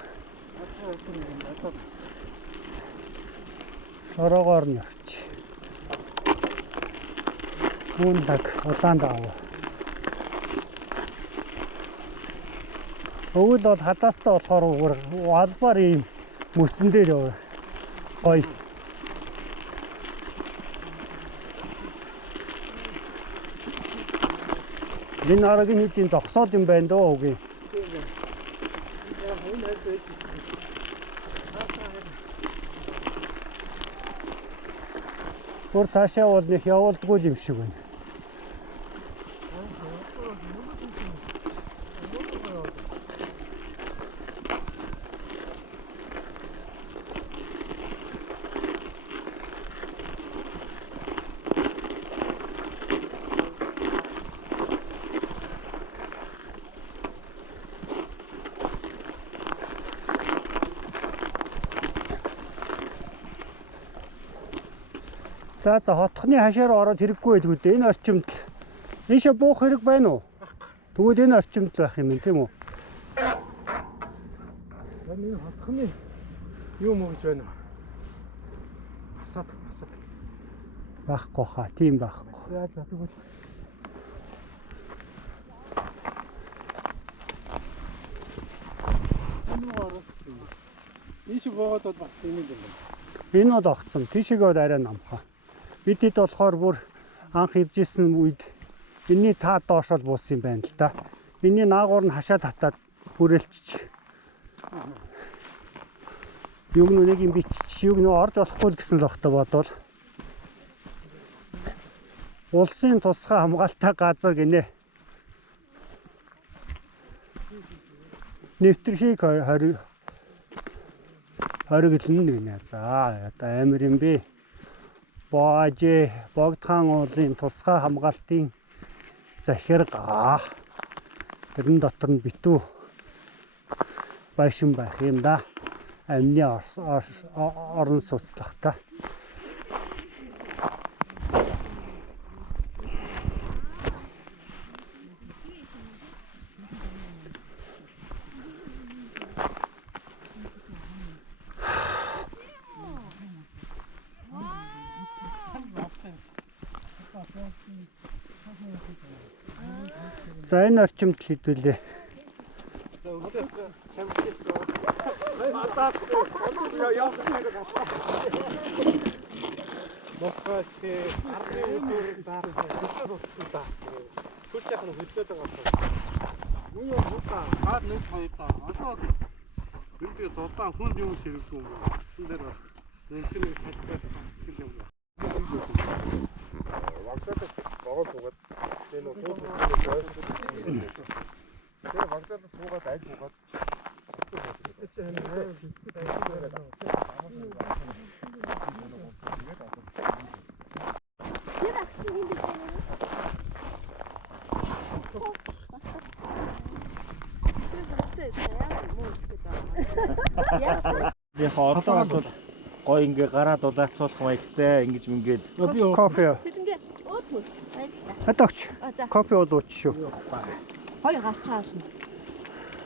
Шороогоор нь явчих. Мундаг улаан даав. Өвөл бол хадаастай болохоор албаар ийм мөсөн дээр яваа. Гоё. Энэ арагийн хэдийн зогсоод юм байна дөө үгүй. Бүр цаашаа бол нэг явуулдгүй юм шиг байна. За хотхны хашаар ороод хэрэггүй байдгүй дээ. Энэ орчимд ийшээ буух хэрэг байна уу? Тэгвэл энэ орчимд байх юм тийм үү? Энэ хотхны юу мөгж байна уу? Асаад. Байхгүй хаа, тийм байхгүй. За тэгвэл ийш богоод бас тийм юм байна. Энэ бол огцсон. Тийшээ бол арай намхаа. Бид хэд болохоор бүр анх иржсэн үед энэний цаад доошол буусан юм байна л да. Энэний наагуур нь хашаа татаад хүрээлчих. Юг нэг юм бич юг нөө орж болохгүй л гэсэн л багтаа бодвол. Улсын тусгай хамгаалалттай газар гинэ. Нэвтрхийг хориглоно гинэ. За одоо амар юм бэ. Богдхан уулын тусгай хамгаалтын захиргаа. Тэрэн дотор нь битүү байшин байх юм да. Амны орон сууцлагтай. За энэ орчимд хэдүүлээ. Босгооч ардны үдээр дараа хөдлөөс усдаг та. Хөлж яхах нь хөдлөөд байгаа байна. Юу хутаа гад нэг хоёртаа. Одоо энэ зузаан хүнд юм хэрэггүй юм. Гэсэн дээр нэмхний сайттай сэтгэл юм. Вагтаас богод суугаад тэр нөө тэр вагтаас суугаад айж суугаад Яг одоо бол гой ингээ гараад улаацуулах маягтай ингэж мингээд Кофе. Сэлэнгээ ууд мөрч. Баярлалаа. Хатагч. За. Кофе ууч шүү. Хоёр гарч хаална.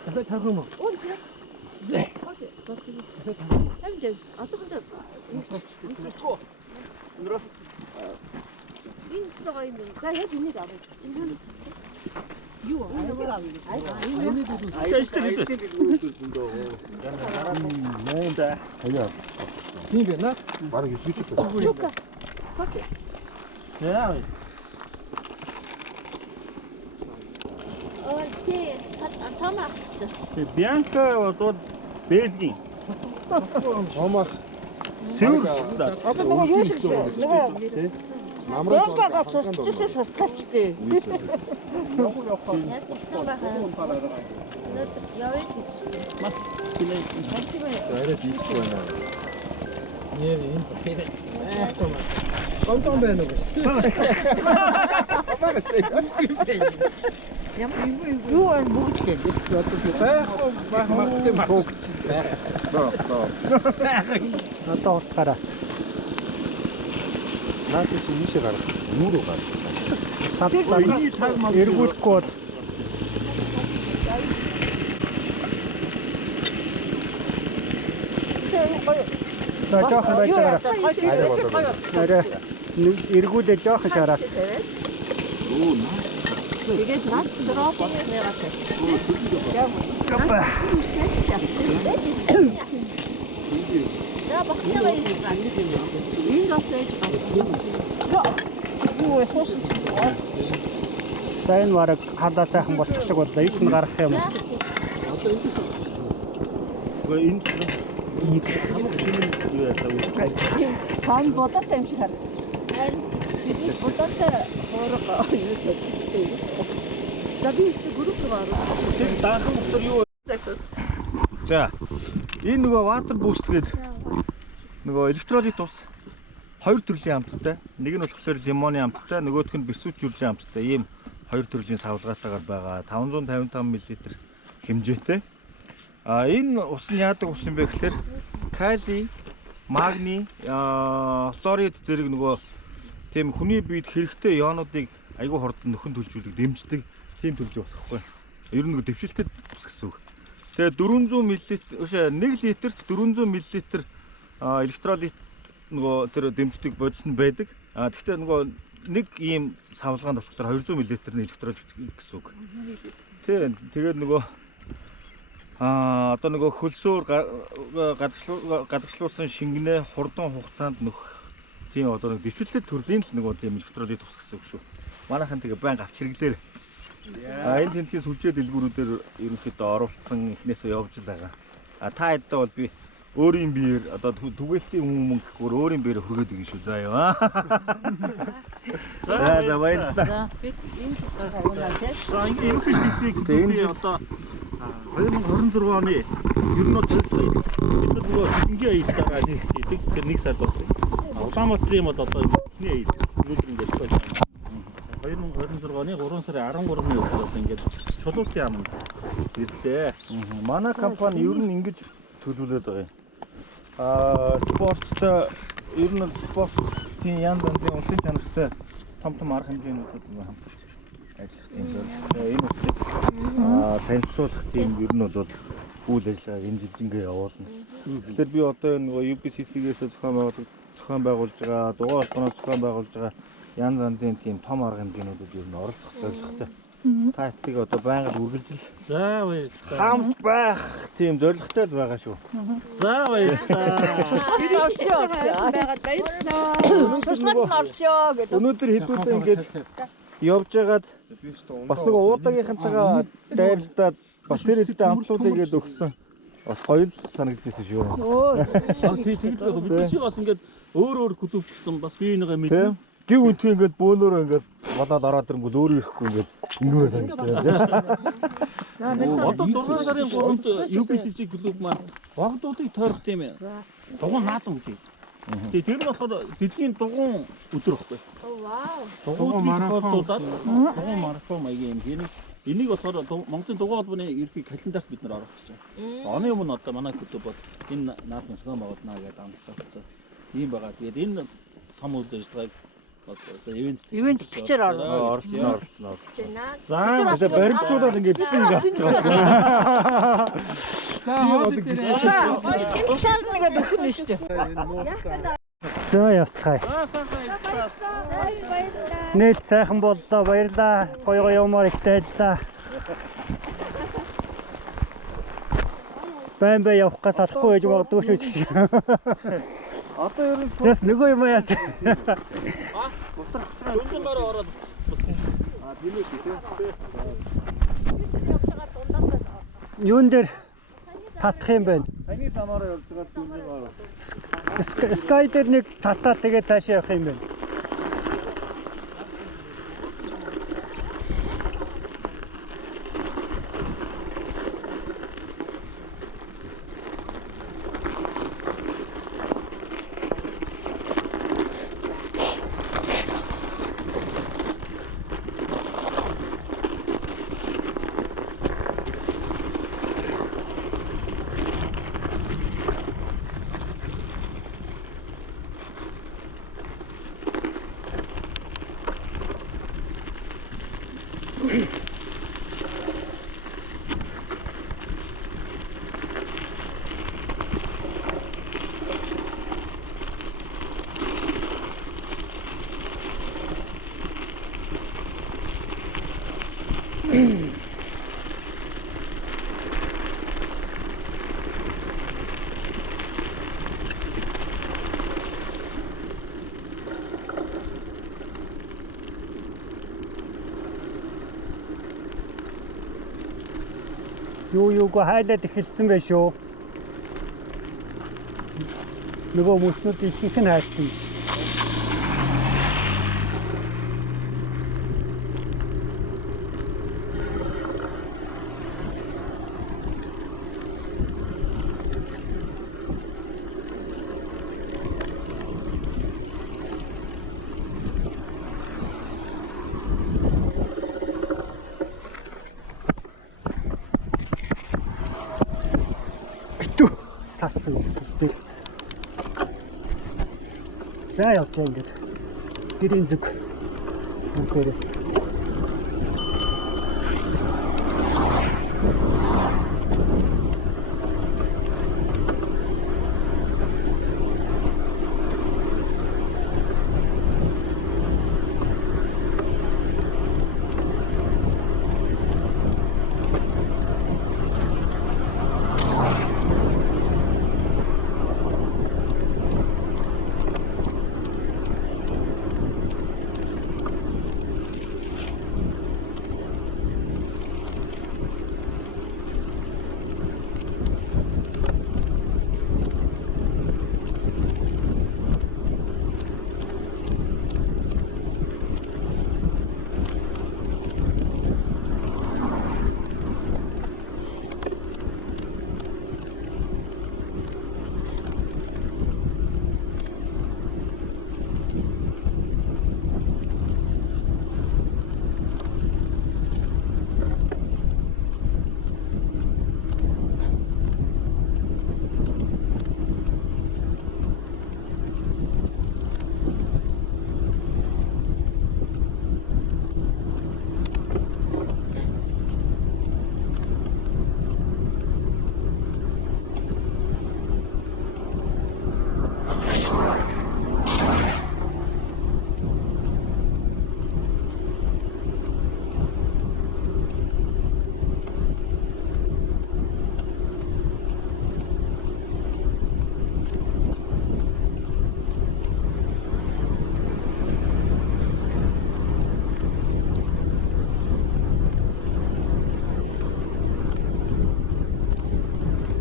дахиад тарах юм уу? Ууд яа. Кофе. Хэмжээ. Одоохондоо энэ стогоо юм. За яг энийг авъя. Энэ юу энийг авъя. Тийм байна. Бараг 9 жил. Кофе. За Окей. Цамаа авчихсан. Бианка одоо Бельгийн Томас цэвэр Одоо нөгөө юу шиг нөгөө Бэлгагаа цусчихсан сурталчтэй. Яг тэгсэн байхаа. Өнөөдөр явъя л гэж ирсэн. арай дийч байна. Энэ пэрэц. Гомдон байна уу? Юу ань бүгдлээ. Байх магадгүй масчихсан. Одоо утгаараа. Наад чи ийшээ гарах. Нүүр рүү гарах. Эргүүлэхгүй бол за жоохон байж байгаа. Арай болоо. Арай эргүүлээ жоохон шараа. Тэгээд над дроп хийснээр гатаа. За баснаа юм. Энэ бас байж байна. Юу суусан. За энэ бараг хадаа сайхан болчих шиг боллоо. Их нь гарах юм. энэ хамаг шинэ юу ясаа Цаан бодолтой юм шиг харагдаж шүү дээ. Харин бидний бодолтой хоороо юу хэлдэг. За би өөртөө групп руу ороо. тэр дахан дотор юу за энэ нөгөө water boost гэдэг нөгөө электролит ус хоёр төрлийн амттай. Нэг нь болохоор лимоны амттай, нөгөөх нь бэрсүүчүүлжийн амттай. Ийм хоёр төрлийн савлгаатаагаар байгаа 555 мл хэмжээтэй. Энэ ус нь яадаг ус юм бэ гэхээр кали, магний, хлорид зэрэг нөгөө тийм хүний биед хэрэгтэй ионуудыг айгүй хурдан нөхөн төлжүүлдэг, дэмждэг тийм төрлийн ус гэхгүй. Ер нь нөгөө дэвшилтэд ус гэсэн үг. Тэгээ 400 мл, 1 литрт 400 мл электролит нөгөө тэр дэмждэг бодис нь байдаг. Гэхдээ нөгөө нэг ийм савлгаанд болохоор 200 мл нь электролит гэсэн үг. Тэгээд нөгөө одоо нөгөө хөлсөөр гадагшлуулсан шингэнэ хурдан хугацаанд нөх тийм одоо нэг дэвшилтэд төрлийн л нөгөө тийм электролит ус гэсэн үг шүү. Манайхан тэгээ байнга авч хэрэглээр. Энэ тентхийн сүлжээ дэлгүүрүүдээр ерөнхийдөө оруулсан эхнээсээ явж л байгаа. Та хэддээ бол би өөрийн биеэр одоо түгээлтийн мөнгө гэхээр өөрийн биеэр хүргээд өгнө шүү. За яа. За баярлалаа. Би энэ чигээр хавнаа тийм. За энэ UPCC гэдэг одоо 2026 оны ер нь төлөвлөлт нөгөө шингээ аяллаа хийдэг. Тэгэхээр нэг сар болсон. Улаанбаатарын бол одоо эхний өнөөдөр ингээд болж байна. 2026 оны 3 сарын 13-ны өдөр бол ингээд чулуутын аманд ирлээ. Манай компани ер нь ингэж төлөвлөд байгаа юм. Спорттой ер нь спортын янз бүрийн улсын чанартай том арга хэмжээнүүдэд хамтарч ажиллах юм байна. Энэ үсэг танилцуулах тийм ер нь бол үйл ажиллагаа энэ жилдээ явуулна. Тэгэхээр би одоо нөгөө UPCC-гээс зохион байгуулж байгаа, дугаар холбооноос зохион байгуулж байгаа янз янзын тийм том арга хэмжээнүүдэд ер нь оролцох зорилготой. Та хэдийг одоо байнга үргэлжил. За баярлалаа. Хамт байх тийм зорилготой л байгаа шүү. За баярлалаа. Байгаад баярлалаа. Өнөөдөр хэдүүлээ ингээд явж байгаад бас нэг уудагийнхан цагаа дайрлаад бас тэр хэдтэй амтлуудыг гээд өгсөн. Бас гоё л санагдчихсэн шүү. Тэгээд бид бас ингээд өөр клубч гисэн бас би энийгээ мэдээ. Гів үнтгийн ингээд бөөнөрөө ингээд болоод ороод ирэнгүүт өөрөө ирэхгүй ингээд ингэвээ санагдчихсан. Одоо 6 сарын 3-нд UPCC клуб маань богдуудыг тойрох тийм ээ. Дугуун наадам гэж. Тэгээ тэр нь болохоор дэлхийн дугуун өдөр баггүй. Вау. Дугуун марафон мараthon маягийн юм. Энийг болохоор Монголын дугуй холбооны ерхий календарт бид нар оруулах гэж байна. Оны өмнө одоо манай клубод энэ наадмын зохион байгуулна гэдэг амлалтаа болсон. Ийм байгаа. Тэгээд энэ том үйл ажиллагааг одоо ивент бичээр орсон. За баримтжуулаад ингээд битнийг авч байгаа. За хоолой дээр шинэ шаардлага бөхөн нь шүү дээ. За явцгаая. Нээлт сайхан боллоо. Баярлаа. Гоё юмар ихтэйлээ. Байн явах гэж салахгүй байж магадгүй шүү чи. Одоо ер нь Яс нөгөө юм яас. Дүнжингээр ороод билээ тийм. Юун дээр татах юм байна. Таны замаараа явж байгаа дүнжин ороо. Скай дээр нэг татаа тэгээд цаашаа явах юм байна. Юуг хайлаад эхэлсэн байх шүү. Нөгөө мөснүүд их нь хайлсан биш. Цаасан гэдэг. За явж ингээд. Гэрийн зүг. Үнээр.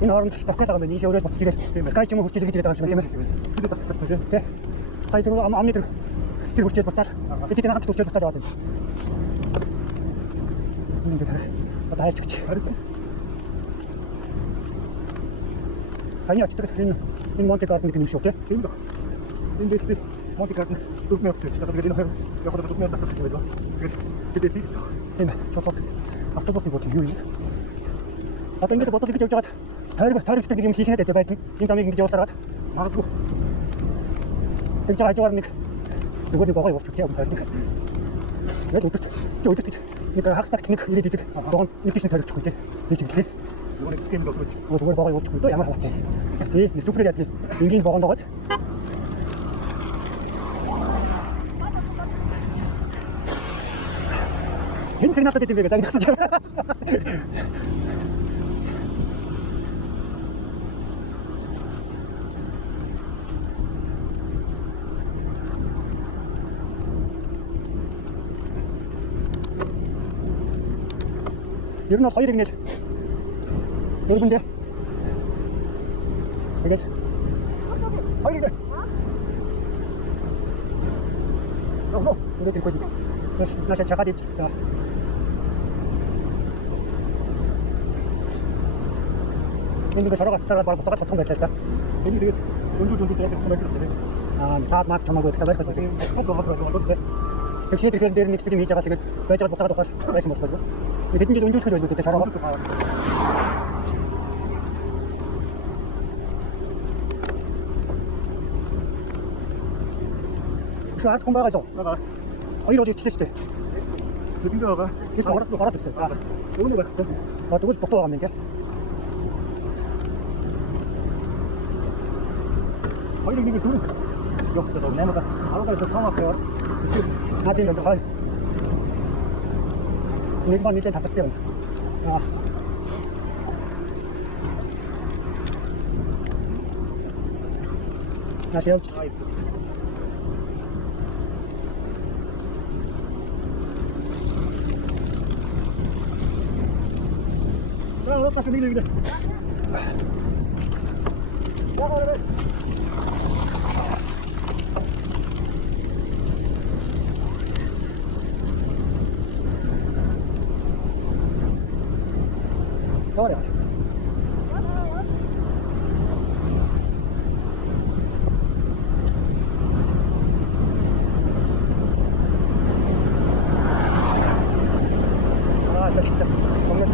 Энэ хооронд бохгол байгаа юм байна. Ийшээ өрөөд буцаж ирээд скай ч юм уу хурцлж ирээд байгаа юм байна тийм ээ. Бид багтсан тийм. Тэ. Сая тэр амны тэр хурцлж буцаад бид тэр хатд хурцлж буцаад яваад байна. Энэ дээр одоо хайж гэж. Саяны очдог энэ Монте Карло гэдэг юм шүү тийм. Тийм ба. Энэ дээр Монтикарт 4000 төгсөж байгаа. Тэгээд энэ хоёр явахад 4000 төгсөж байгаа. Тэгээд тийм чоток автобусны бодлого юу юм? Одоо ингэж бодож ингэж явж байгаад тойрогтой нэг юм хийх хэрэгтэй байдаг. Энэ замыг ингэж явуулсараад магадгүй тэгж хажуугаар нэг зүгээр нэг гоо явуучих юм байдаг. Яг өдөрт гэж нэг хагастай нэг ирээд идэг. Гоо нэг тийш тойрогчих үү те. Нэг чиглэлээ. Зүгээр нэг тийм болохгүй. Зүгээр гоо явуучих үү ямар хаваатай. Тий, нэг супер яд энгийн гоонд байгаа. хэн сигналтай дэм бэ гэж загнасан юм. Ер нь хоёрыг нэл. Дөрвөндөө. Тэгээд хоёрыг. Нөө, энэ дээр койд. Наша чагаад ич. энэ 저러가 스타가 바로 똑같이 통과했다 했다. 여기 되게 연두 저렇게 통과했어요. 아, 사업 막 정하고 그다음에 해서 되게 꼭 들어가서 그래. 택시에 들어가는 데는 닉스들이 미자가 지금 외자가 못 가도 가서 말씀 못 하고. 이 대진지도 운전 소리 있는데 저러가. 그 아트 공부하죠. 나가. 어디로 어디 치시대. Тэрэндээ байгаа. 그래서 알아도 있어요. 아, 오늘 봤어. 아, 누구 복도가 갔는 게? 거기를 이게 둘 역사로 내가 아무것도 상황에서 나한테 먼저 가. 이번 이제 5째. 아. 안녕하세요. 자, 어떻게 생기는데? Olha. Ah, tá aqui. Vamos lá.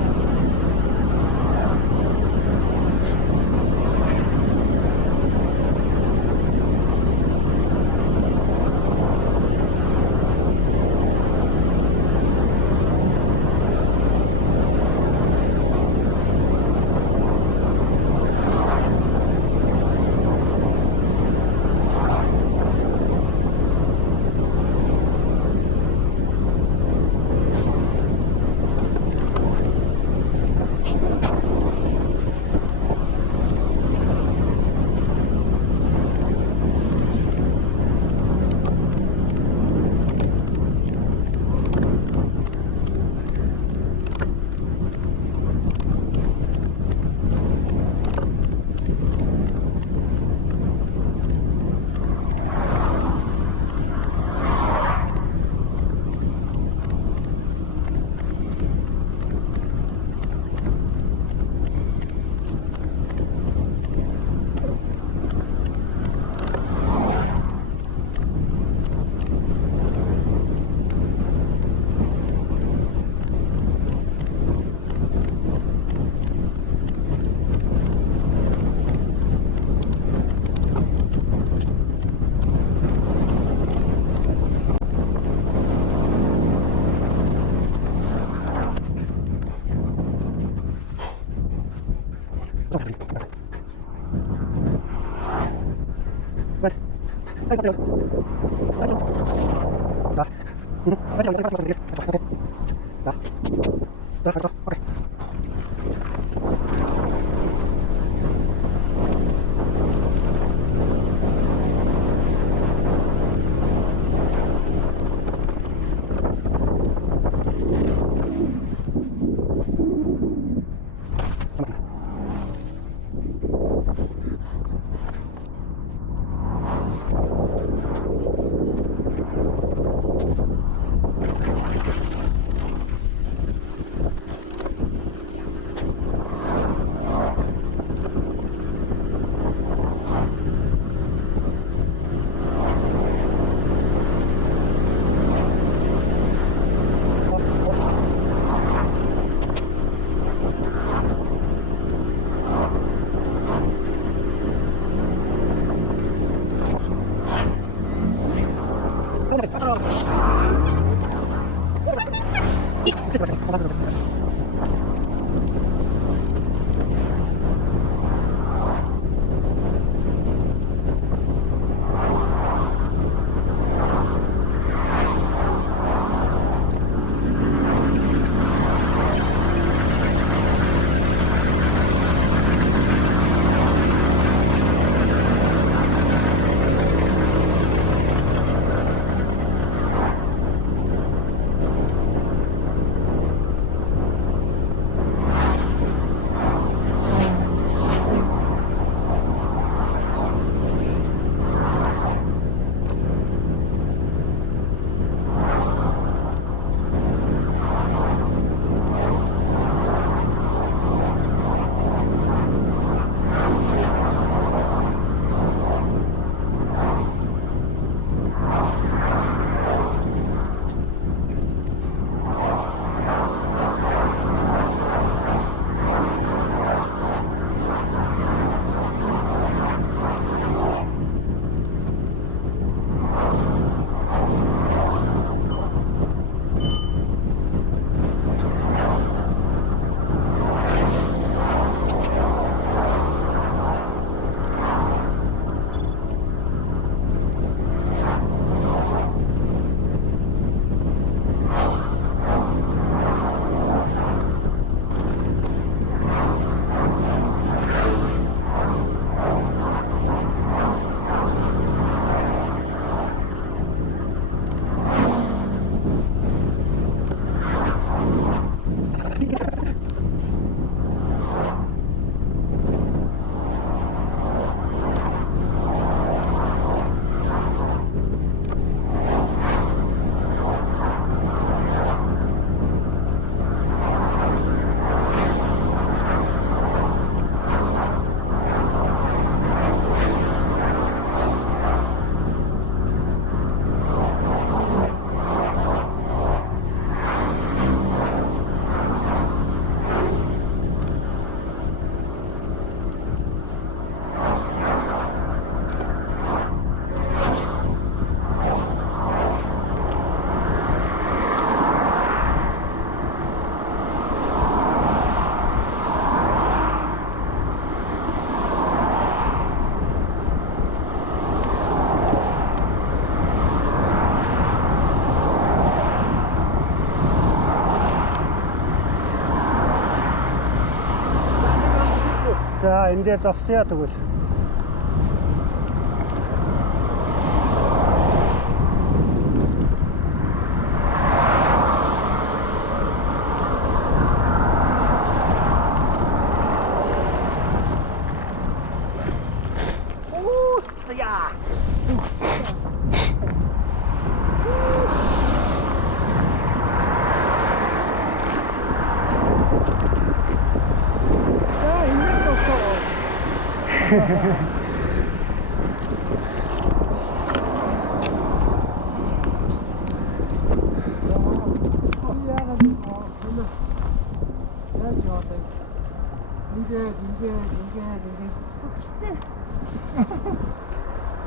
За эндээ зогсъё тэгвэл.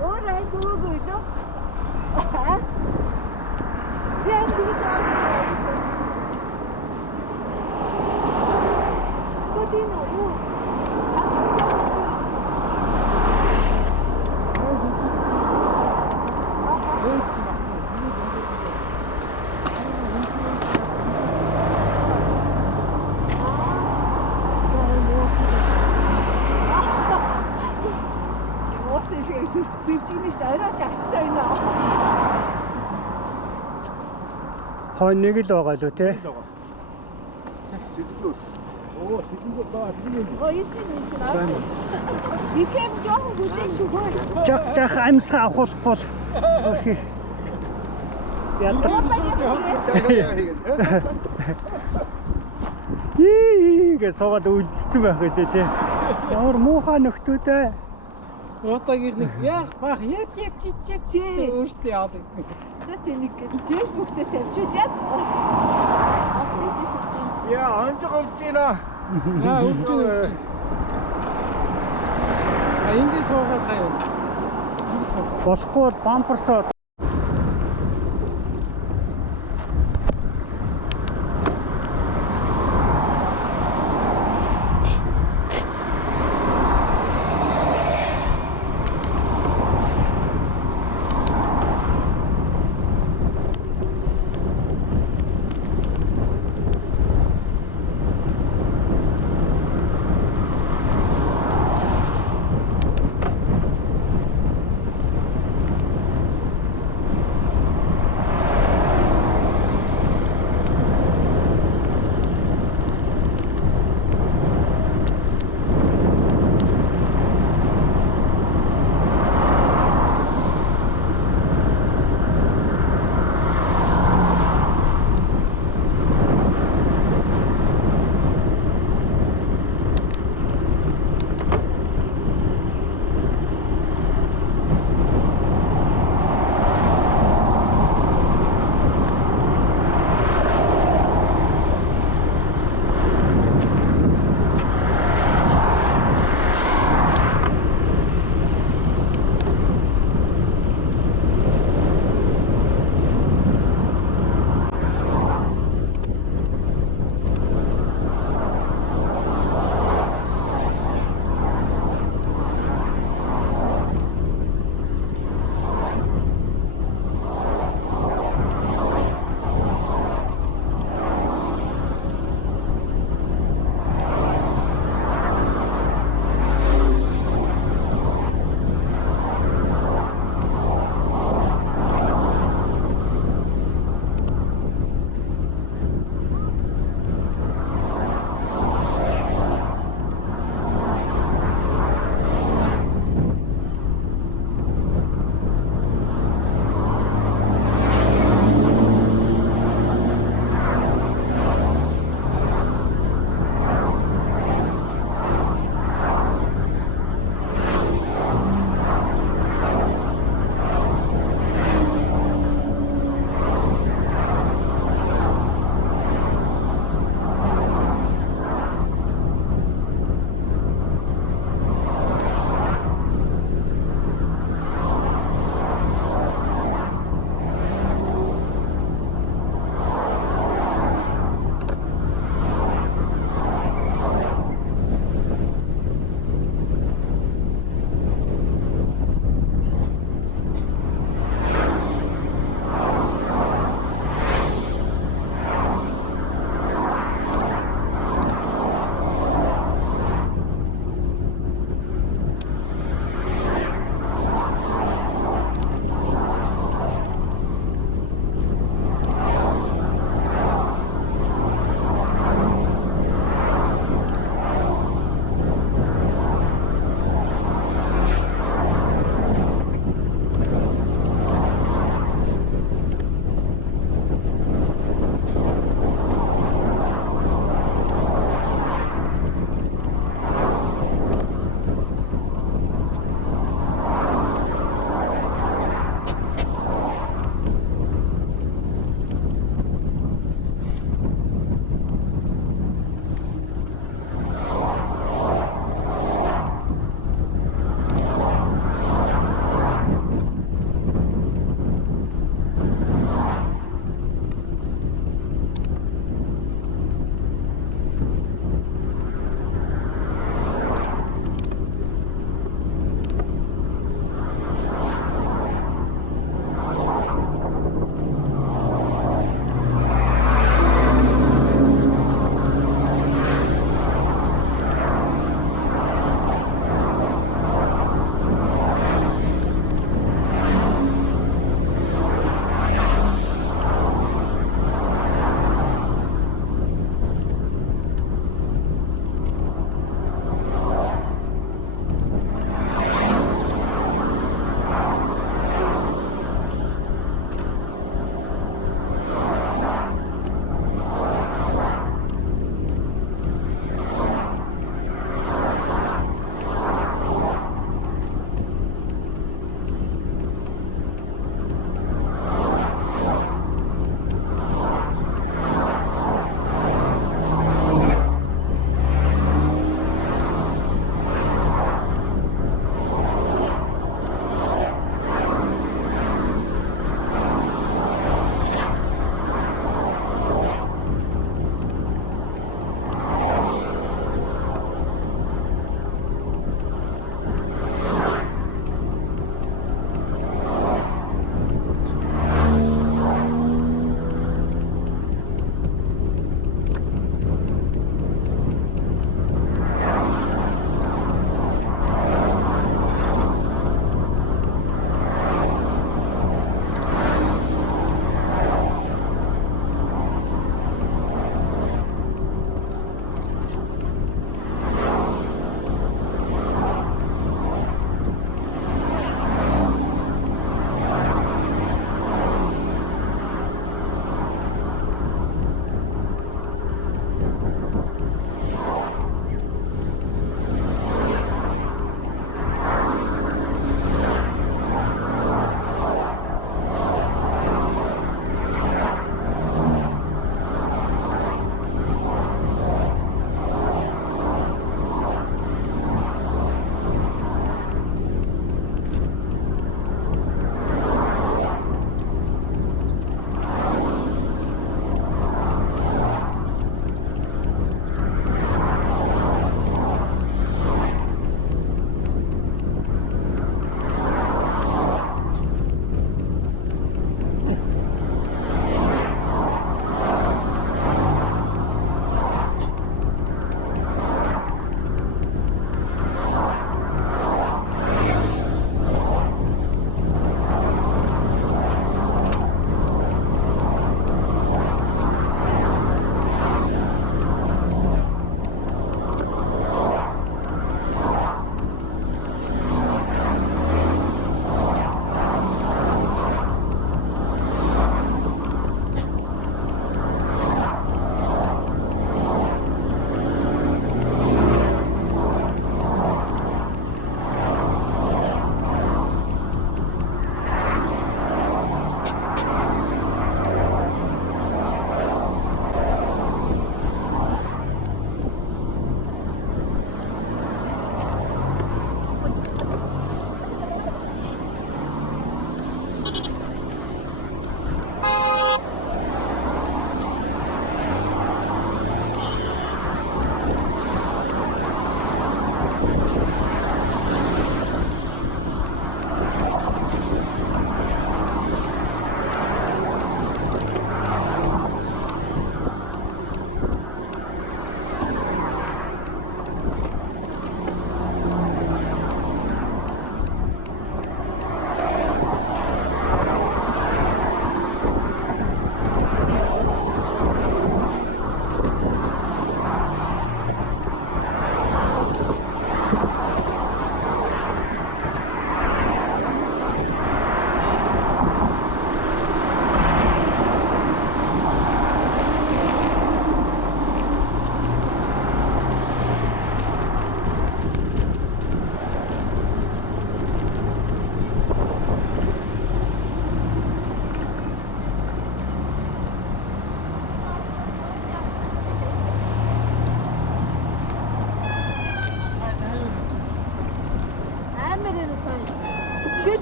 Ora dove vedo? Vieni di Scotino, сэрчигнэ шүү дээ. Орой жагстай байна. Хоо нэг л байгаа лөө те. Сэдвүүд. Оо, сэдвүүд баа, сэдвүүд. Оо, ирж байна. Ихэм жоохон хүлээн шүгөө. Жах амьсгаа авахулахгүй. Окей. Ийгээ суугаад үлдсэн байх үү те. Ямар муухай нөхдөөдөө. Утагийг нэг яах бах яд өөртөө яадаг. Статик фэйсбүүк дээр тавьчихлаа. Апдейт хийсэн. Яа, онцгой овч гинэ. Аа, өвчөө. Эндээ суугаад гаяа. Болохгүй бол бамперсоо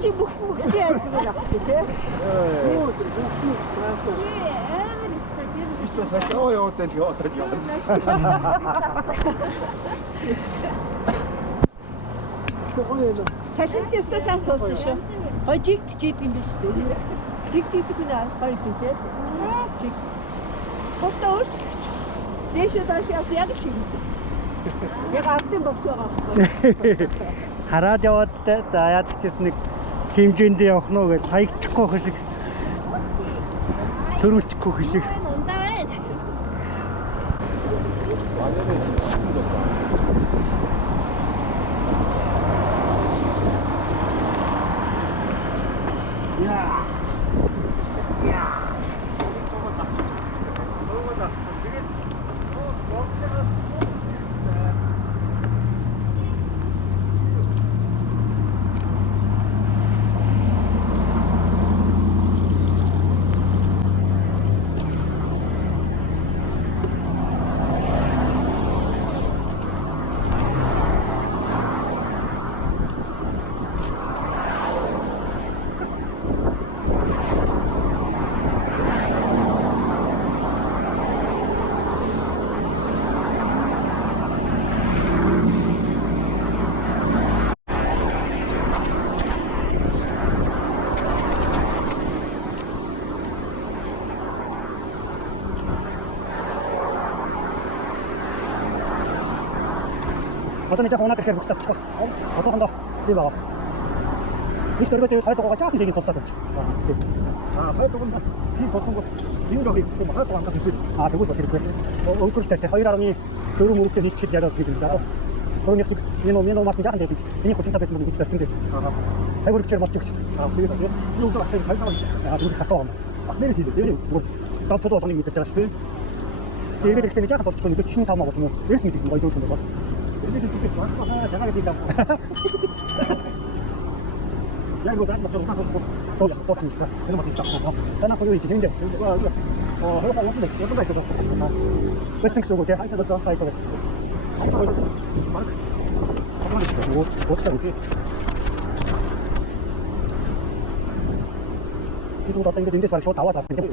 чи бүкс чи янз бүр авах тий. Бисаа сайтаа яваад яваад. Салхин чи өстө сайн суусан шүү. Гой жигдчихэд юм биш үү? Жигдчихэд нь аас гоё юм тий. Жиг. Хотоо өөрчлөгч. Дээшээ доош яс яг л юм. Яг автын бокс байгаа байхгүй. Хараад яваад те. За яадаг чис нэг хэмжээнд явах нь гэж хаягдчихгүй хэ шиг. Төрүүлчихгүй хэ шиг. Одоо нэг яг унаад ирэхээр бүгд тасчих. Одоохондоо тийм байна. Их төрөйтэй хайдаг байгаа жаахан дэгийн сонсоод байна. Хайдаг нь тийм сонсонгоо зингээ хийх хайдаг ангаас ирсэн. Тэгвэл бас ирэхгүй. Өнгөрч цайтай 2.4 мөрөгтэй хийчихээд яриад гэж байна. Өөрөөр хэлбэл минь маш жаахан дэгийг миний хүчтэй байсан юм гэж тарчин дээ. Хайгуурчээр болчих. Тэгээд юу гэх юм хайдаг. Тэгвэл хатаа юм. Бас нэр хийлээ. Тэр зүгээр давчдаа болгоны мэдэрч байгаа шүү дээ. Тэгээд ихтэй жаахан болчихсон 45 маа болно. Эрс мэдэх юм гоё зүйл юм байна. Ini tu kita semua jangan kita. Yang kita nak cakap tu tu kita. Ini macam cakap. Karena aku ini jadi dia. Oh, kalau aku ni, aku baik tu. Besok suruh dia, saya dah tahu saya. Apa ni? Bos tadi. Itu datang itu ini soal tawa tapi ini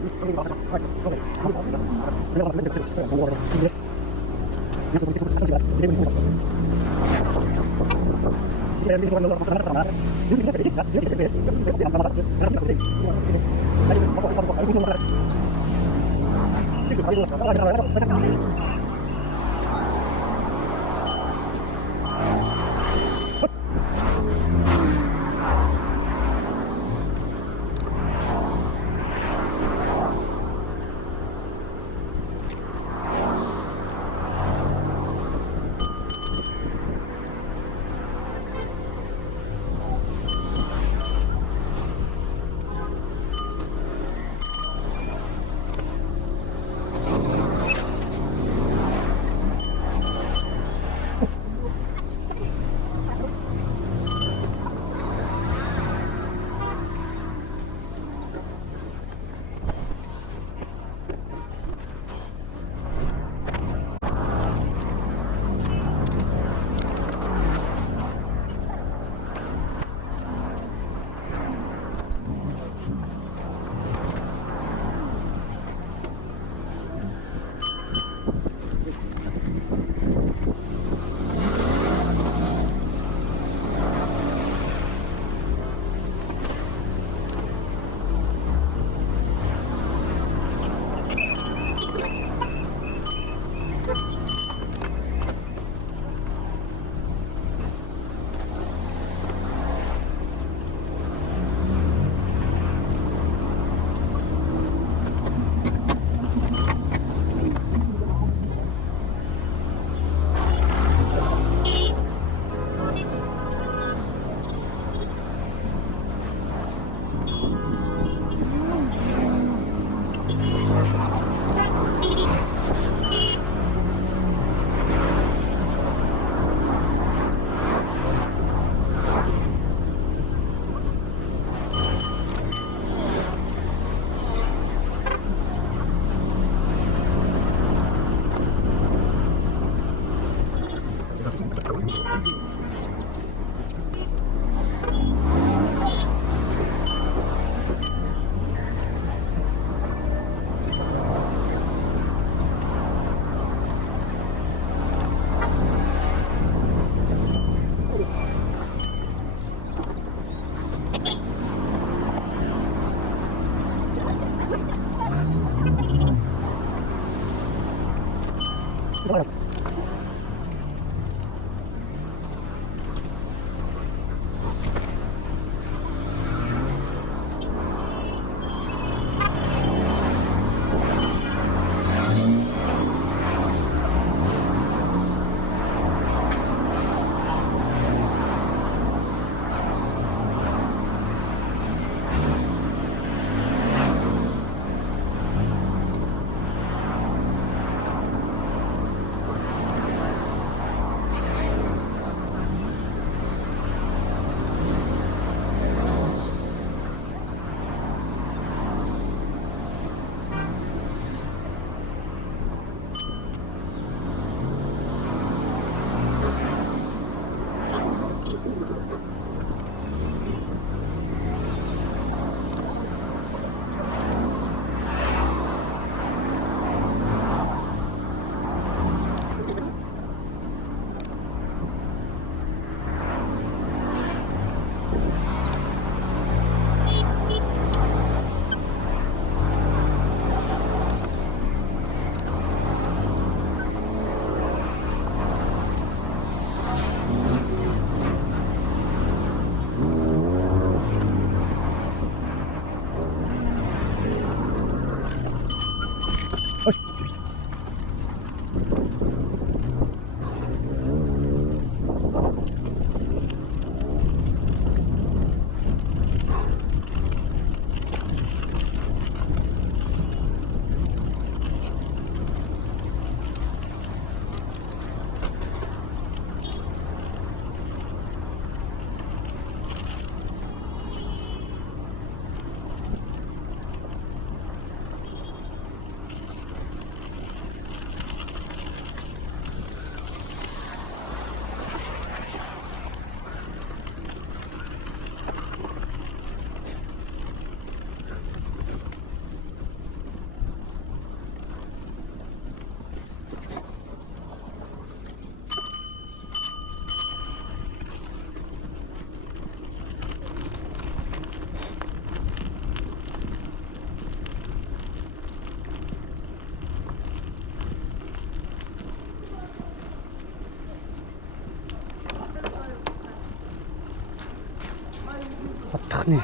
Отхны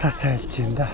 цас айлж юм да.